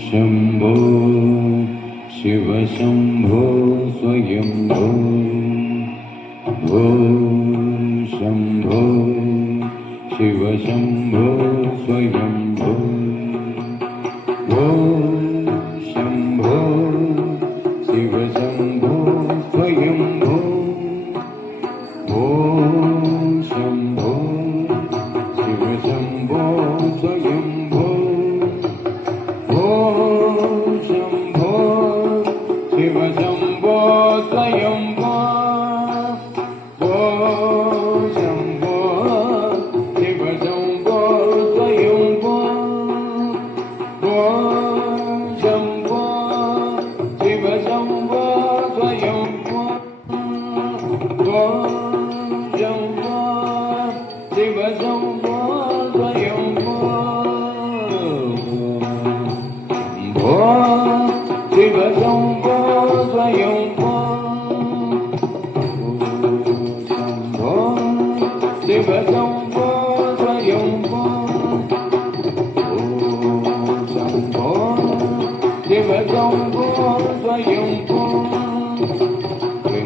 शम्भो शिव शम्भो स्वयम्भो शम्भो शिव शम्भो स्वयम्भो शम्भो शिव शम्भो स्वयम्भो शम्भो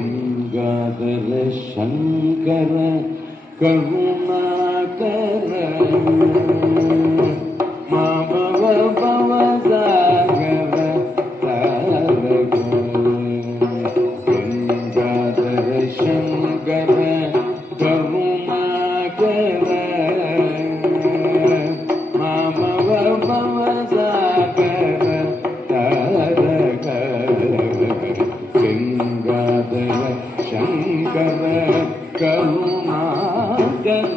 ಗಂಗಾಧರ ಶಂಕರ ಕರುಣಾಕರ ಮಾಮವ ಭವಸಾಗರ ತಾರಕ ಗಂಗಾಧರ ಶಂಕರ ಕರುಣಾಕರ ಮಾಮವ ಭವಸಾಗರ ತಾರಕ ಗಂಗಾಧರ ಶಂಕರ ಕರುಣಾಕರ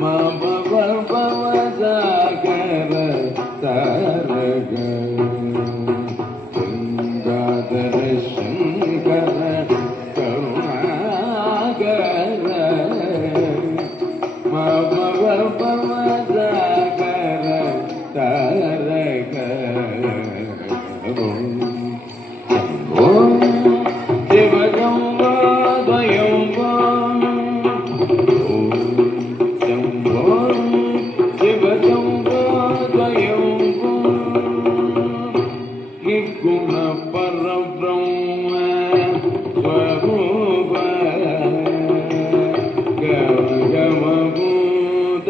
ಮಾಮವ ಭವಸಾಗರ ತಾರಕ ಗಂಗಾಧರ ಶಂಕರ ಕರುಣಾಕರ ಮಾಮವ ಭವಸಾಗರ ತಾರಕ ನಿರ್ಗುಣ ಪರಬ್ರಹ್ಮ ಸ್ವರೂಪ ಗಮಭೂತ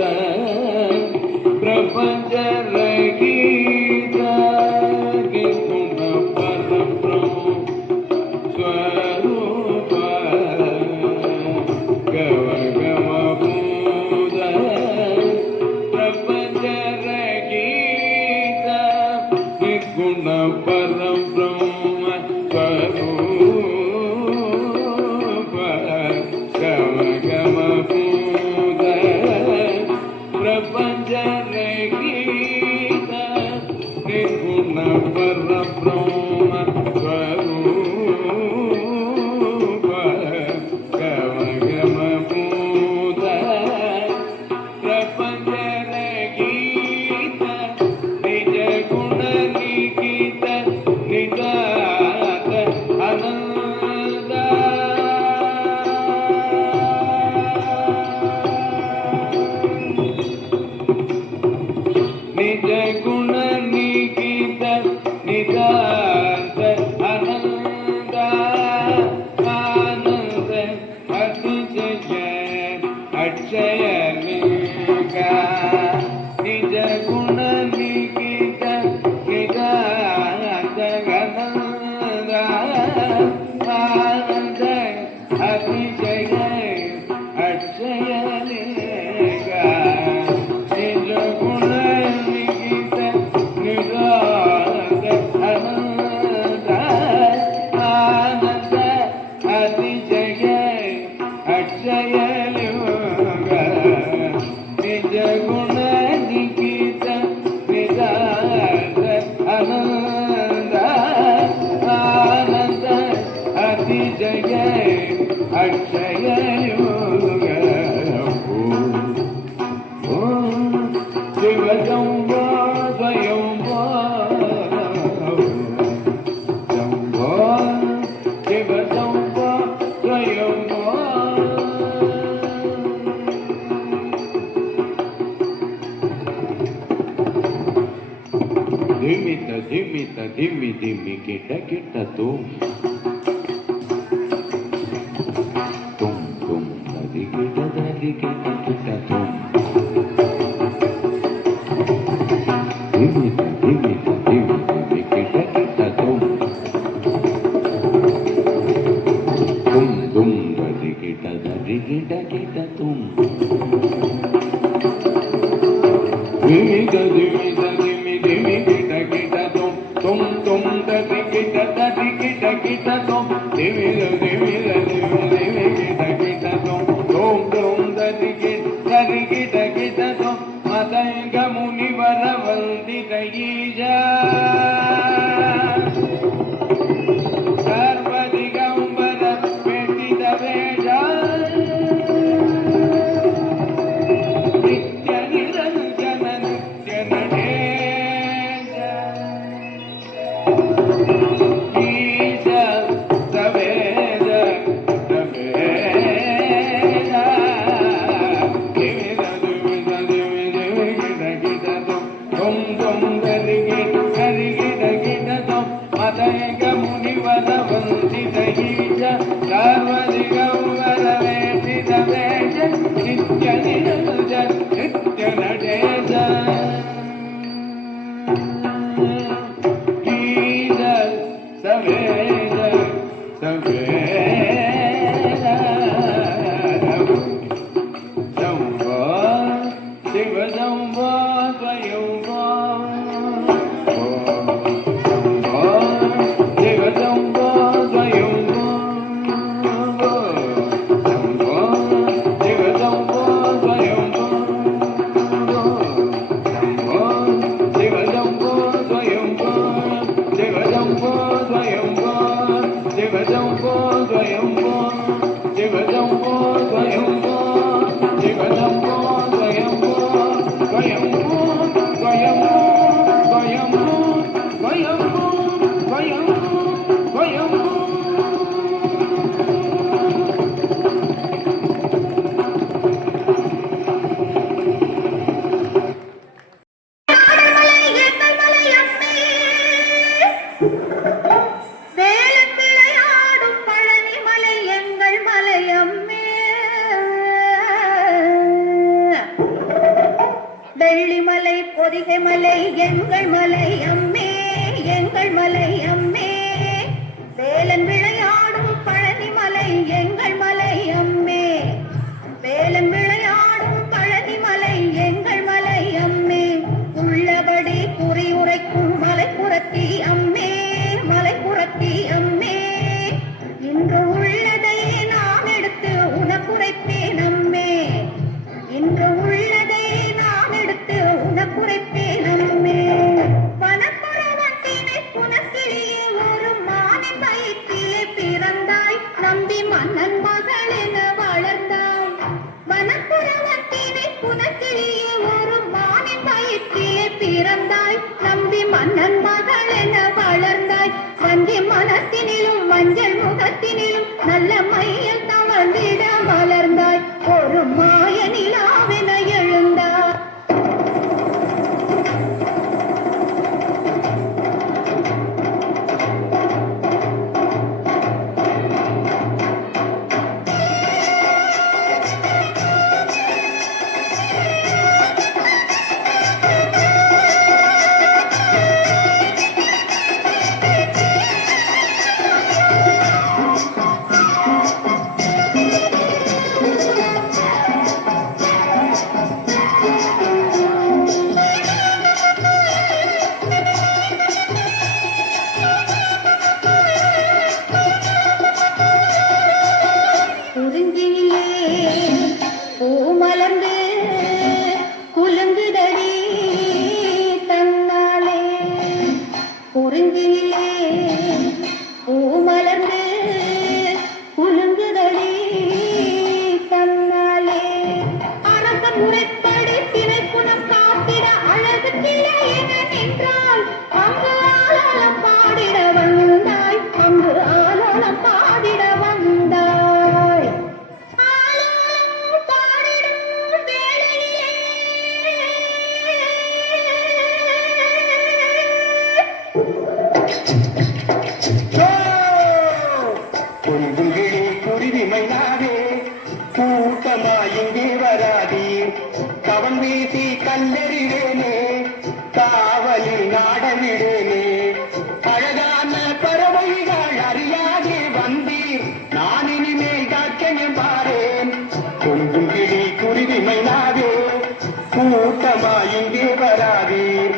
ಪ್ರಪಂಚ ರಹಿತ ನಿರ್ಗುಣ ಪರಬ್ರಹ್ಮ ಸ್ವರೂಪ ಗಮಭೂತ ಪ್ರಪಂಚ ರಹಿತ ನಿರ್ಗುಣ ಪರಬ್ರಹ್ಮ ಸ್ವರೂಪ ಗಮಭೂತ ಪ್ರಪಂಚ ರಹಿತ ನಿರ್ಗುಣ ಪರಬ್ರಹ್ಮ ಸ್ವರೂಪ ಗಮಭೂತ ಪ್ರಪಂಚ ರಹಿತ ನಿಜ ಗುಣ ನಿಖಿತ ನಿಜಾತ ಆನಂದ ನಿಜ ಗುಣ ನಿಖಿತ ನಿಜಾತ ಆನಂದ ಆನಂದ ಅತಿಶಯ ಅಕ್ಷಯ ಲಿಂಗ ನಿಜ ಗುಣ ನಿಖಿತ ನಿಜಾತ ಆನಂದ ಆನಂದ ಅತಿಶಯ ಅಕ್ಷಯ ಲಿಂಗ ನಿಜ ಗುಣ ನಿಖಿತ ನಿಜಾತ ಆನಂದ ಆನಂದ ಅತಿಶಯ ಅಕ್ಷಯ ಲಿಂಗ ನಿಜ ಗುಣ ನಿಖಿತ ನಿಜಾತ ಆನಂದ ಆನಂದ ಅತಿಶಯ ಅಕ್ಷಯ ಲಿಂಗ ಶಿವ ಶಂಭೋ ಸ್ವಯಂಭೋ ಶಂಭೋ ಶಿವ ಶಂಭೋ ಸ್ವಯಂಭೋ ಧಿಮಿತ ಧಿಮಿತ ಧಿಮಿ ಧಿಮಿ ಕಿಟ ಕಿಟ ತುಂ ತುಂ ತುಂ ಧರಿ ಕಿಟ ಕಿಟ ತುಂ ಧಿಮಿತ ಧಿಮಿತ ಧಿಮಿ ಧಿಮಿ ಕಿಟ ಕಿಟ ತುಂ ತುಂ ತುಂ ಧರಿ ಕಿಟ ತುಂ ಧಿಮಿತ ಧಿಮಿತ ಧಿಮಿ ಧಿಮಿ ಕಿಟ ಕಿಟ ತುಂ ತುಂ ತುಂ ಧರಿ ಕಿಟ ತುಂ ಧಿಮಿತ ಧಿಮಿತ ಧಿಮಿ ಧಿಮಿ ಕಿಟ ಕಿಟ ತುಂ ತುಂ ತುಂ ಧರಿ ಕಿಟ ತುಂ ಮತಂಗ ಮುನಿವರ ವಂದಿತ ಈಜ ಸರ್ವದಿಗಂಬರ ಪೆಟ್ಟಿದ ವೇಷ பொதிகை மலை எங்கள் மலை அம்மே, எங்கள் மலை அம்மே. வேலன் விளையாடும் பழனி மலை எங்கள் மலை அம்மே, வேலன் விளையாடும் பழனி மலை எங்கள் மலை அம்மே. உள்ளபடி குறி உரைக்கும் மலைப்புறத்தி அம்மே, மலைப்புறத்தி அம்மே. இன்று உள்ளதை நான் எடுத்து உனக்குரைப்பேன் அம்மே, இன்று உள்ளதை நான் எடுத்து உனக்குரைப்பேன் அம்மே. வனப்புறவத்தினை புனக்கிளியே ஒரு மானின் வயிற்றிலே பிறந்தாய், நம்பி மன்னன் மகள் என வளர்ந்தாய். வனப்புறவத்தினை புனக்கிளியே ஒரு மானின் வயிற்றிலே பிறந்தாய், நம்பி மன்னன் மகள் என வளர்ந்தாய். வஞ்சி மனத்தினிலும் மஞ்சள் முகத்தினிலும் நல்ல மையில் தவழ்ந்திட மலர்ந்தாய், ஒரு மாய நிலாவென எழுந்தாய். குறிஞ்சியிலே பூ மலர்ந்து குலுங்குதடி தன்னாலே, குறிஞ்சியிலே பூ மலர்ந்து குலுங்குதடி தன்னாலே. அரச முறைப்படி திணைக்குணம் காத்திட அழகு கிளை என நின்றால், அங்கு ஆலோலம் பாடிட வந்தாய், அங்கு ஆலோலம் பாடிட வந்தாய். ஆலோலம் பாடிடும் வேளையிலே கொஞ்சம் கிளி குருவி மைனாவே கூட்டமாயிங்கே வராதீர். கவன் வீசி கல்லெறிவேனே, காவலில் நாடவிடேனே. அழகான பறவைகள் அறியாதே வந்தீர், நான் இனிமேல் காக்கணும் பாரேன். கொஞ்சம் கிளி குருவி மைனாவே கூட்டமாயிங்கே வராதீர்.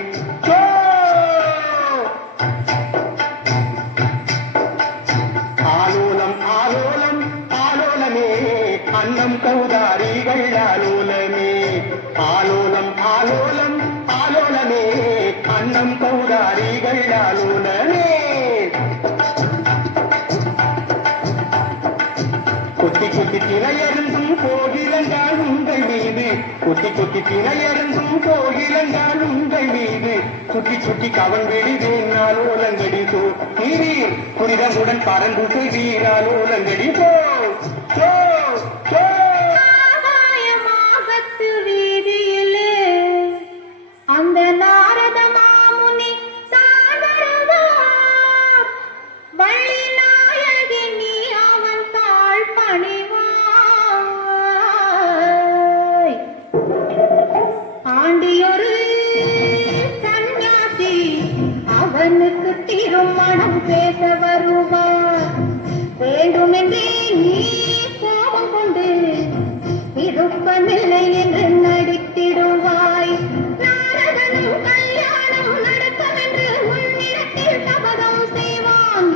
ஆலோலம் ஆலோலம் ஆலோலமே, அன்னம் கௌதாரிகள் ஆலோலமே. ஆலோலம் ஆலோலம் ஆலோலமே, அன்னம் கௌதாரிகள் ஆலோலமே. கொத்தி கொத்தி திரையருந்தும் கோகிலங்கால் உங்கள் மீது, கொத்தி கொத்தி திரையருந்தும் கோகிலங்கால் உங்கள் மீது. சுற்றி சுற்றி கவன் விடுவேன் ஆலோலங்கடி சோ நீர், புனிதமுடன் பறந்து செய்வீர் ஆலோலங்கடி போ சோ சோ. ஆகாயமாகத்து வீதியிலே அந்த நாரத மாமுனி தாழ்வருவார், வள்ளி நாயகி நீ அவன் தாழ் பணிவாய். ஆண்டியொரு சந்நியாசி அவனுக்கு திருமணம் பேச வருவார். வேண்டுமென்றே நீ கோபம் கொண்டு விருப்பமில்லை என்று நடித்திடுவாய். நாரதனும் கல்யாணம் நடக்கவென்று உன்னிடத்தில் சபதம் செய்வான்.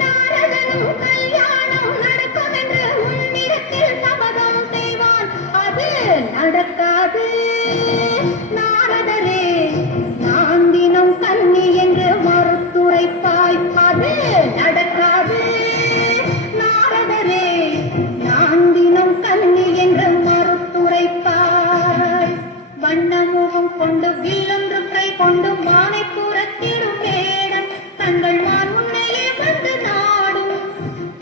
நாரதனும் கல்யாணம் நடக்கவென்று உன்னிடத்தில் சபதம் செய்வான். அது நடக்காது நாரதரே, நான் தினம் கன்னி என்று மறுத்துரைப்பாய். அது நடக்காது நாரதரே, நான் தினம் கன்னி என்று மறுத்துரைப்பாய். வண்ணமுகம் கொண்டு வில்லொன்று கை கொண்டு மானை புறத்திடும் வேடன், தங்கள் மான் முன்னையே வந்து நாடும்.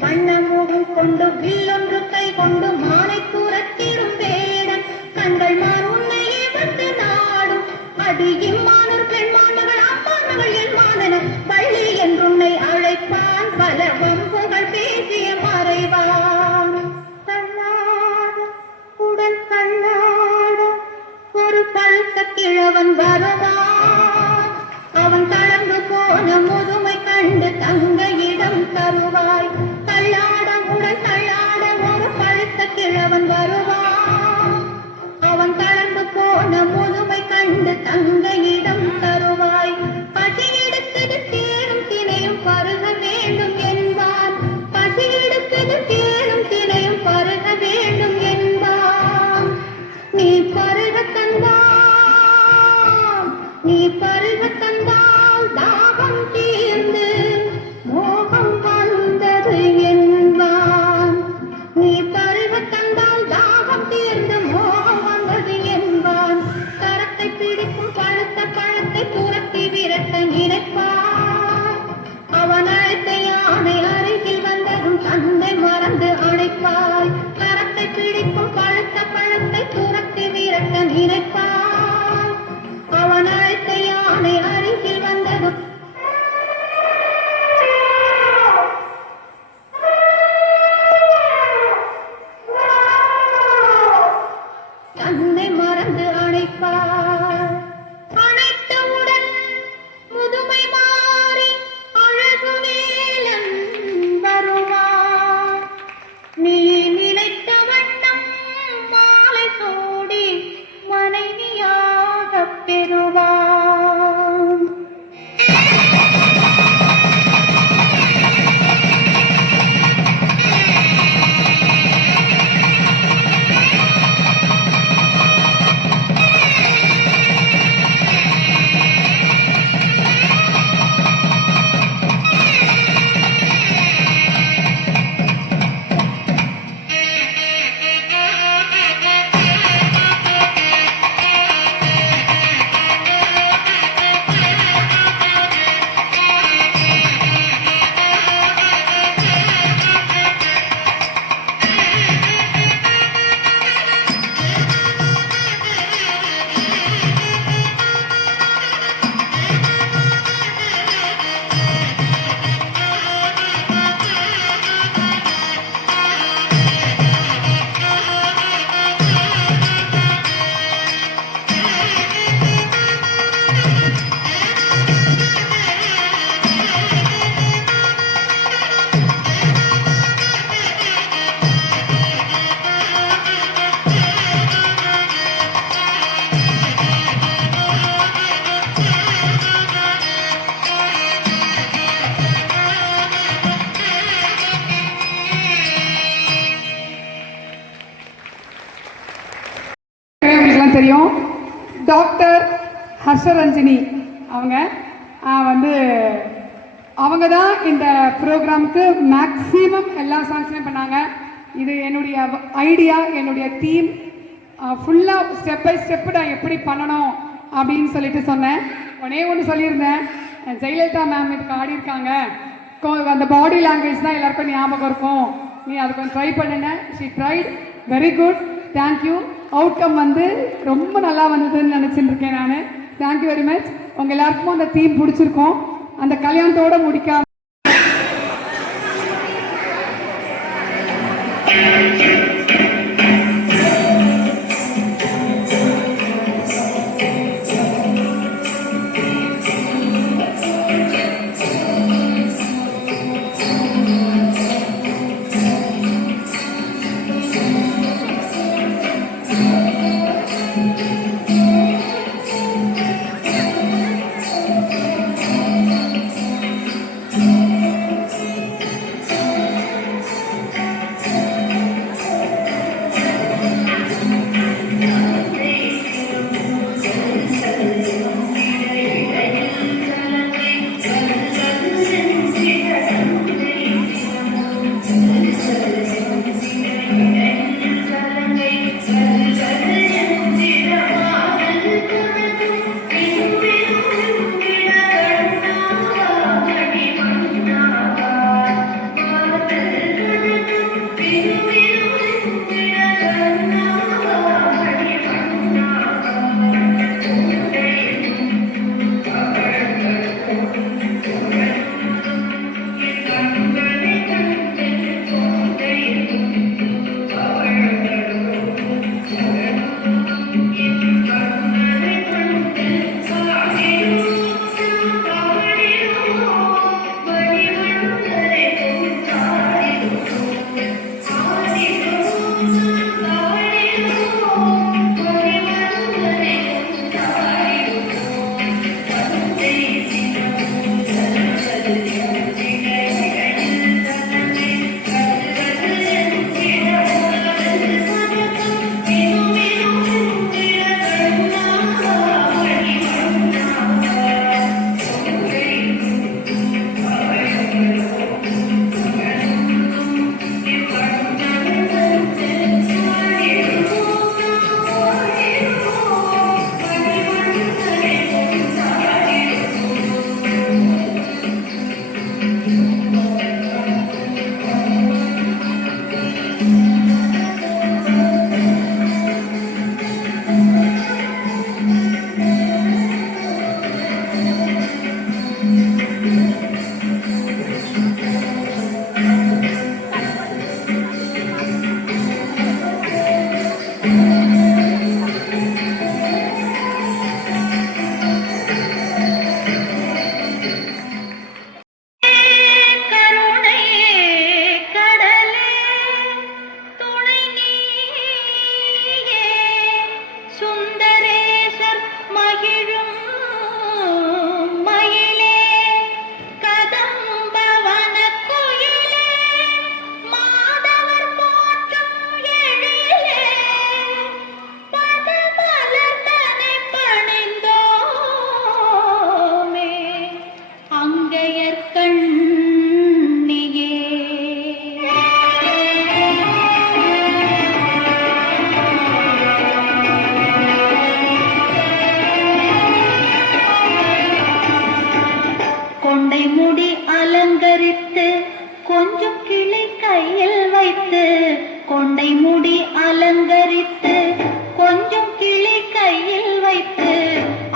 வண்ணமுகம் கொண்டு வில்லொன்று கை கொண்டு மானை புறத்திடும் வேடன், தங்கள் மான் முன்னையே வந்து நாடும். அடி இம்மானூர் பெண்மான் மகள் அம்மான் மகள் என் மானன பள்ளி என்றுன்னை அழைப்பான். பல வம்புகள் பேசிய மறைவான். தள்ளாட உடன் தள்ளாட ஒரு பழுத்த கிழவன் வருவான். அவன் தளர்ந்து போன முதுமை கண்டு தங்கையிடம் தருவாய். தள்ளாட உடல் தள்ளாட ஒரு பழுத்த கிழவன் வருவான். அவன் தளர்ந்து போன முதுமை கண்டு தங்கையிடம் தருவாய். பசி எடுத்தது தேரும் தினையும் பருக வேண்டும் என்பான். பசி எடுத்தது தேரும் தினையும் பருக வேண்டும் என்பான். நீ பருக தந்தால் தாகம் தீர்ந்து மோகம் வந்தது என்பான். நீ பருக தந்தால் தாகம் தீர்ந்து மோகம் வந்தது என்பான். கரத்தை பிடிக்கும் பழுத்த பழத்தை துரத்தி விரட்ட நினைப்பான். அவன் அழைத்த யானை அருகில் வந்ததும் தந்தை மறந்து அழைப்பாய். கரத்தை பிடிக்கும் பழுத்த பழத்தை துரத்தி விரட்ட நினைப்பாய். அவன் அழைத்த யானை அருகில் வந்ததும் தன்னை மறந்து அழைப்பார். அழைத்தவுடன் முதுமை மாறி அழகு வேலன் வருவார். நீ நினைத்த வண்ணம் மாலை சூடி மனைவியாகப் பெறுவான். உங்களுக்குலாம் தெரியும் டாக்டர் ஹர்ஷரஞ்சினி அவங்க அவங்க தான் இந்த ப்ரோக்ராமுக்கு மேக்ஸிமம் எல்லா சாங்ஸுமே பண்ணாங்க. இது என்னுடைய ஐடியா, என்னுடைய தீம் ஃபுல்லாக ஸ்டெப் பை ஸ்டெப்பு நான் எப்படி பண்ணணும் அப்படின்னு சொல்லிட்டு சொன்னேன். ஒன்று சொல்லியிருந்தேன், ஜெயலலிதா மேம் இதுக்கு ஆடியிருக்காங்க, அந்த பாடி லாங்குவேஜ் தான் எல்லாருக்கும் ஞாபகம் இருக்கும், நீ அதை கொஞ்சம் ட்ரை பண்ணுங்க. She tried very good, thank you. Outcome ரொம்ப நல்லா வந்ததுன்னு நினச்சிட்டு இருக்கேன் நான். Thank you very much. உங்கள் எல்லாருக்கும் அந்த தீம் பிடிச்சிருக்கோம். அந்த கல்யாணத்தோடு முடிக்காம கொண்டை முடி அலங்கரித்து கொஞ்சம் கிளி கையில் வைத்து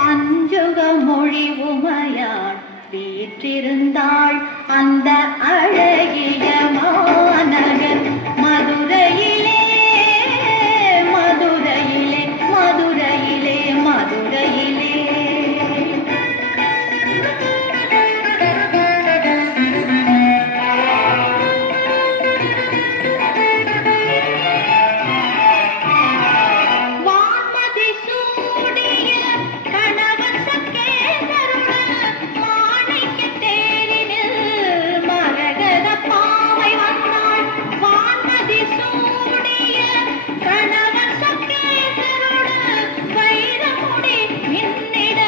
அஞ்சுக மொழி உமையாள் வீற்றிருந்தாள் அந்த அழகிய மாநகர் மதுரையிலே மதுரையிலே மதுரையிலே மதுரையிலே. வான்மதி சூடிய கணவன் சக்கேசருடன் மாணிக்கத் தேரினில் மரகத பாவை வந்தாள். வான்மதி சூடிய கணவன் சக்கேசருடன் வைரமுடி மின்னிட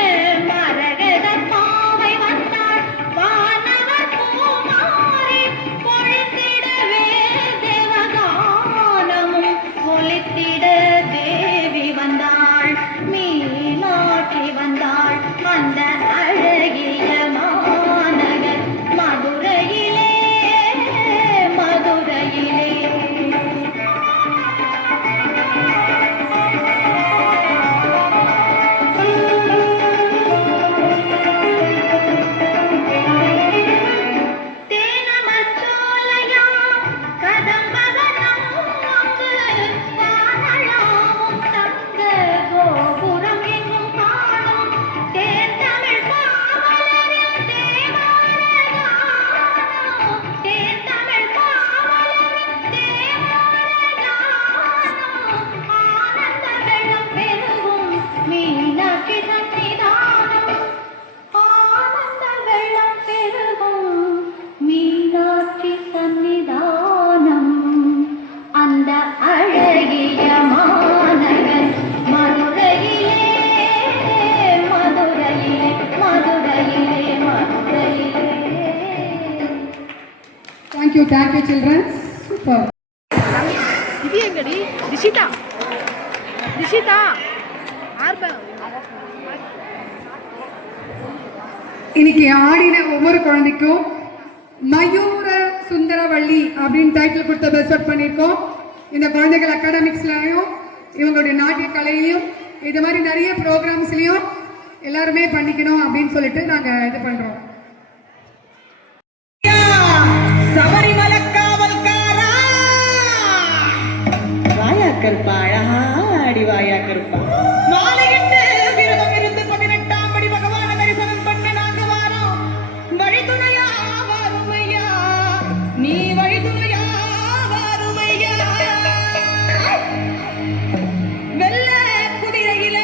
மரகத பாவை வந்தாள். வானவர் பூமாரி பொழித்திடவே தேவகானமும் ஒலித்திட தேவி வந்தாள். மீனாட்சி வந்தாள் அந்த அழகிய மாநகர் மதுரையிலே மதுரையிலே. தேனமர் சோலையாம் கதம்பவனம் அங்கு வானளாவும் தங்க கோபுரம் எங்கும் காணும். தேன்தமிழ் பாவலரின் தேவாரகானம், தேன்தமிழ் பாவலரின் தேவாரகானம். ஆனந்த வெள்ளம் பெருகும் மீனாட்சி சன்னிதானம், ஆனந்த வெள்ளம் பெருகும் மீனாட்சி சன்னிதானம். அந்த அழகிய மாநகர் மதுரையிலே மதுரையிலே மதுரையிலே மதுரையிலே. Thank you childrens. சூப்பர். இது எங்கடி ரிஷிதா ரிஷிதா ஆர்பம். இன்னைக்கு ஆடின ஒவ்வொரு குழந்தைக்கும் மயூர சுந்தரவள்ளி அப்படின்னு டைட்டில் கொடுத்த பெஸ்ட் அவுட் பண்ணியிருக்கோம். இந்த குழந்தைகள் அகாடமிக்ஸ்லையும் இவங்களுடைய நாட்டிய கலையிலையும் இது மாதிரி நிறைய ப்ரோக்ராம்ஸ்லையும் எல்லாருமே பண்ணிக்கணும் அப்படின்னு சொல்லிட்டு நாங்கள் இது பண்ணுறோம். சபரிமலை காவல்காரா வாயா கருப்பா அழகாடி வாயா கருப்பா. நாளையிட்டு விரதம் இருந்து 18ஆம் படி பகவான தரிசனம் பண்ண நாங்க வாரோம். வழித்துணையா வாருமையா நீ வழித்துணையா வாருமையா. வெள்ள குதிரையில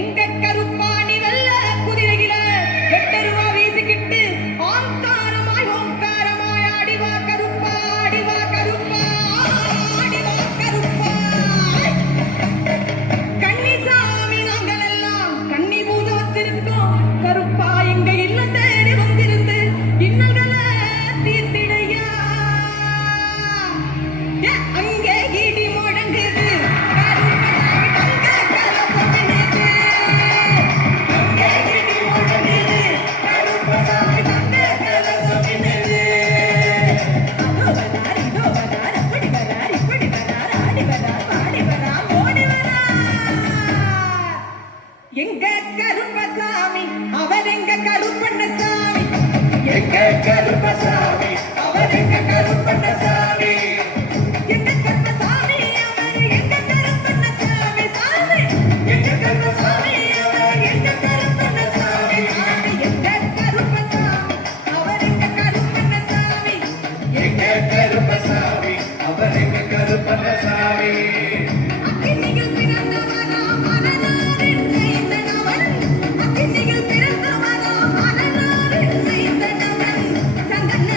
எங்க கருப்பா நீ வெள்ள குதிரையில வெட்டருவா வீசிக்கிட்டு ஆங்காரமாய் ஓங்காரமாய் ஆடிவா கருப்பா ஆடிவா கருப்பா ஆடிவா கருப்பா. கன்னிசாமி நாங்கள் எல்லாம் கன்னி பூஜை வச்சிருக்கோம். கருப்பா எங்க இல்ல தேடி வந்திருந்து இன்னல்களை தீர்த்திடையா. அங்கே இடி முழங்குது கருப்பா தங்க கலசமிடுது. அங்கே இடி முழங்குது கருப்பா தங்க கலசமிடுது. அதோ வரார் இதோ வரார் அப்படி வரார் இப்படி வரார் ஆடி வரார் பாடி வரார் ஓடி வரார். எங்க கருப்பசாமி அவர் எங்க கருப்பண்ணசாமி. எங்க கருப்பசாமி அவர் எங்க கருப்பண்ணசாமி. எங்க கருப்பசாமி அவர் எங்க கருப்பண்ணசாமி சாமி. எங்க கருப்பசாமி அவர் எங்க கருப்பண்ணசாமி சாமி. எங்க கருப்பசாமி அவர் எங்க கருப்பண்ணசாமி. எங்க கருப்பசாமி அவர் எங்க கருப்பண்ணசாமி. அக்கினியில் பிறந்தவராம் மனநாரில் நைந்தனவன். அக்கினியில் பிறந்தவராம் மனநாரில் நைந்தனவன். சந்தன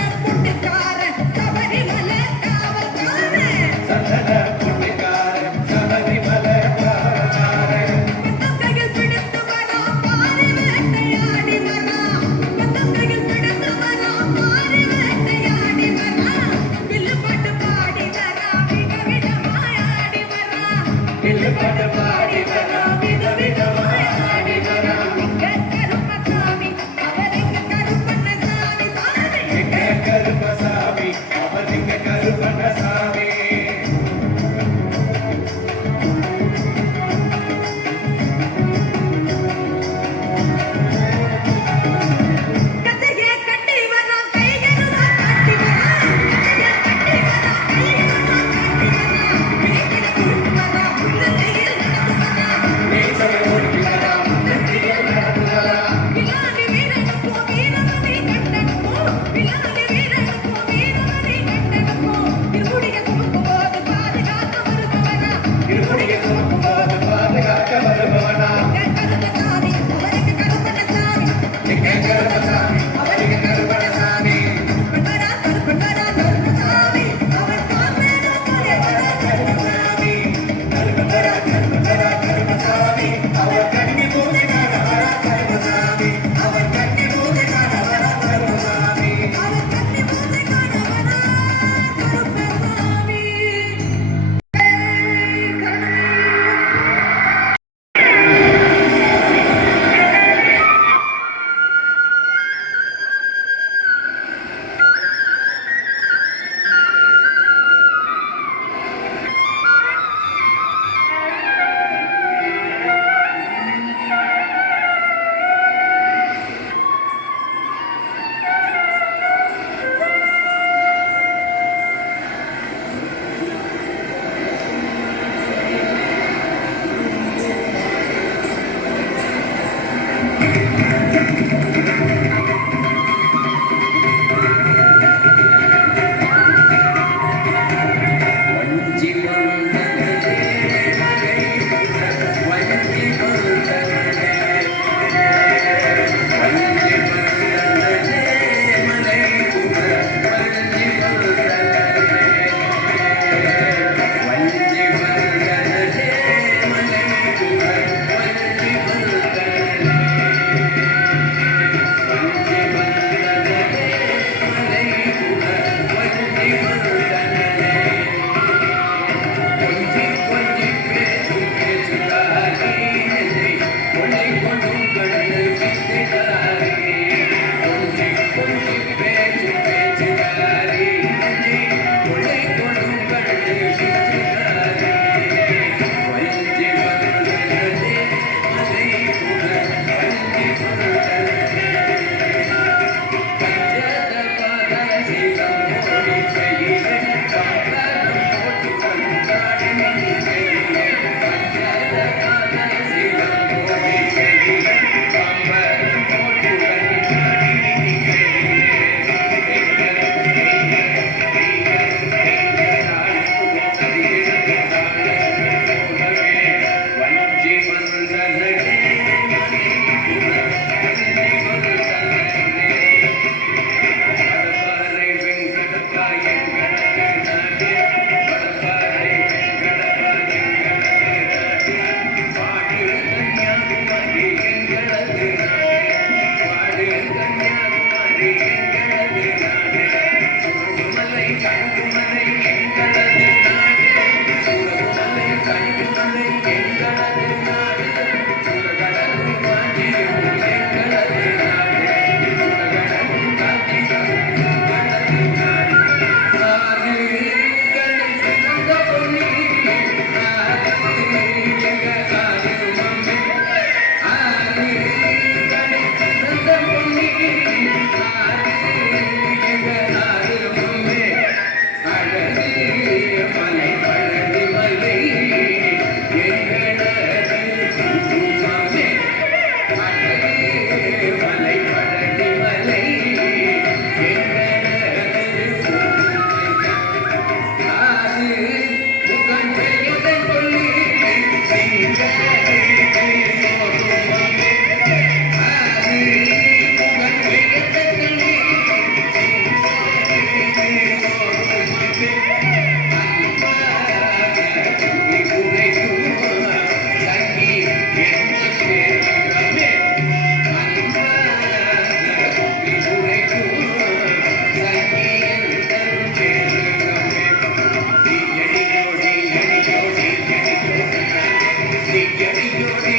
ஜோடி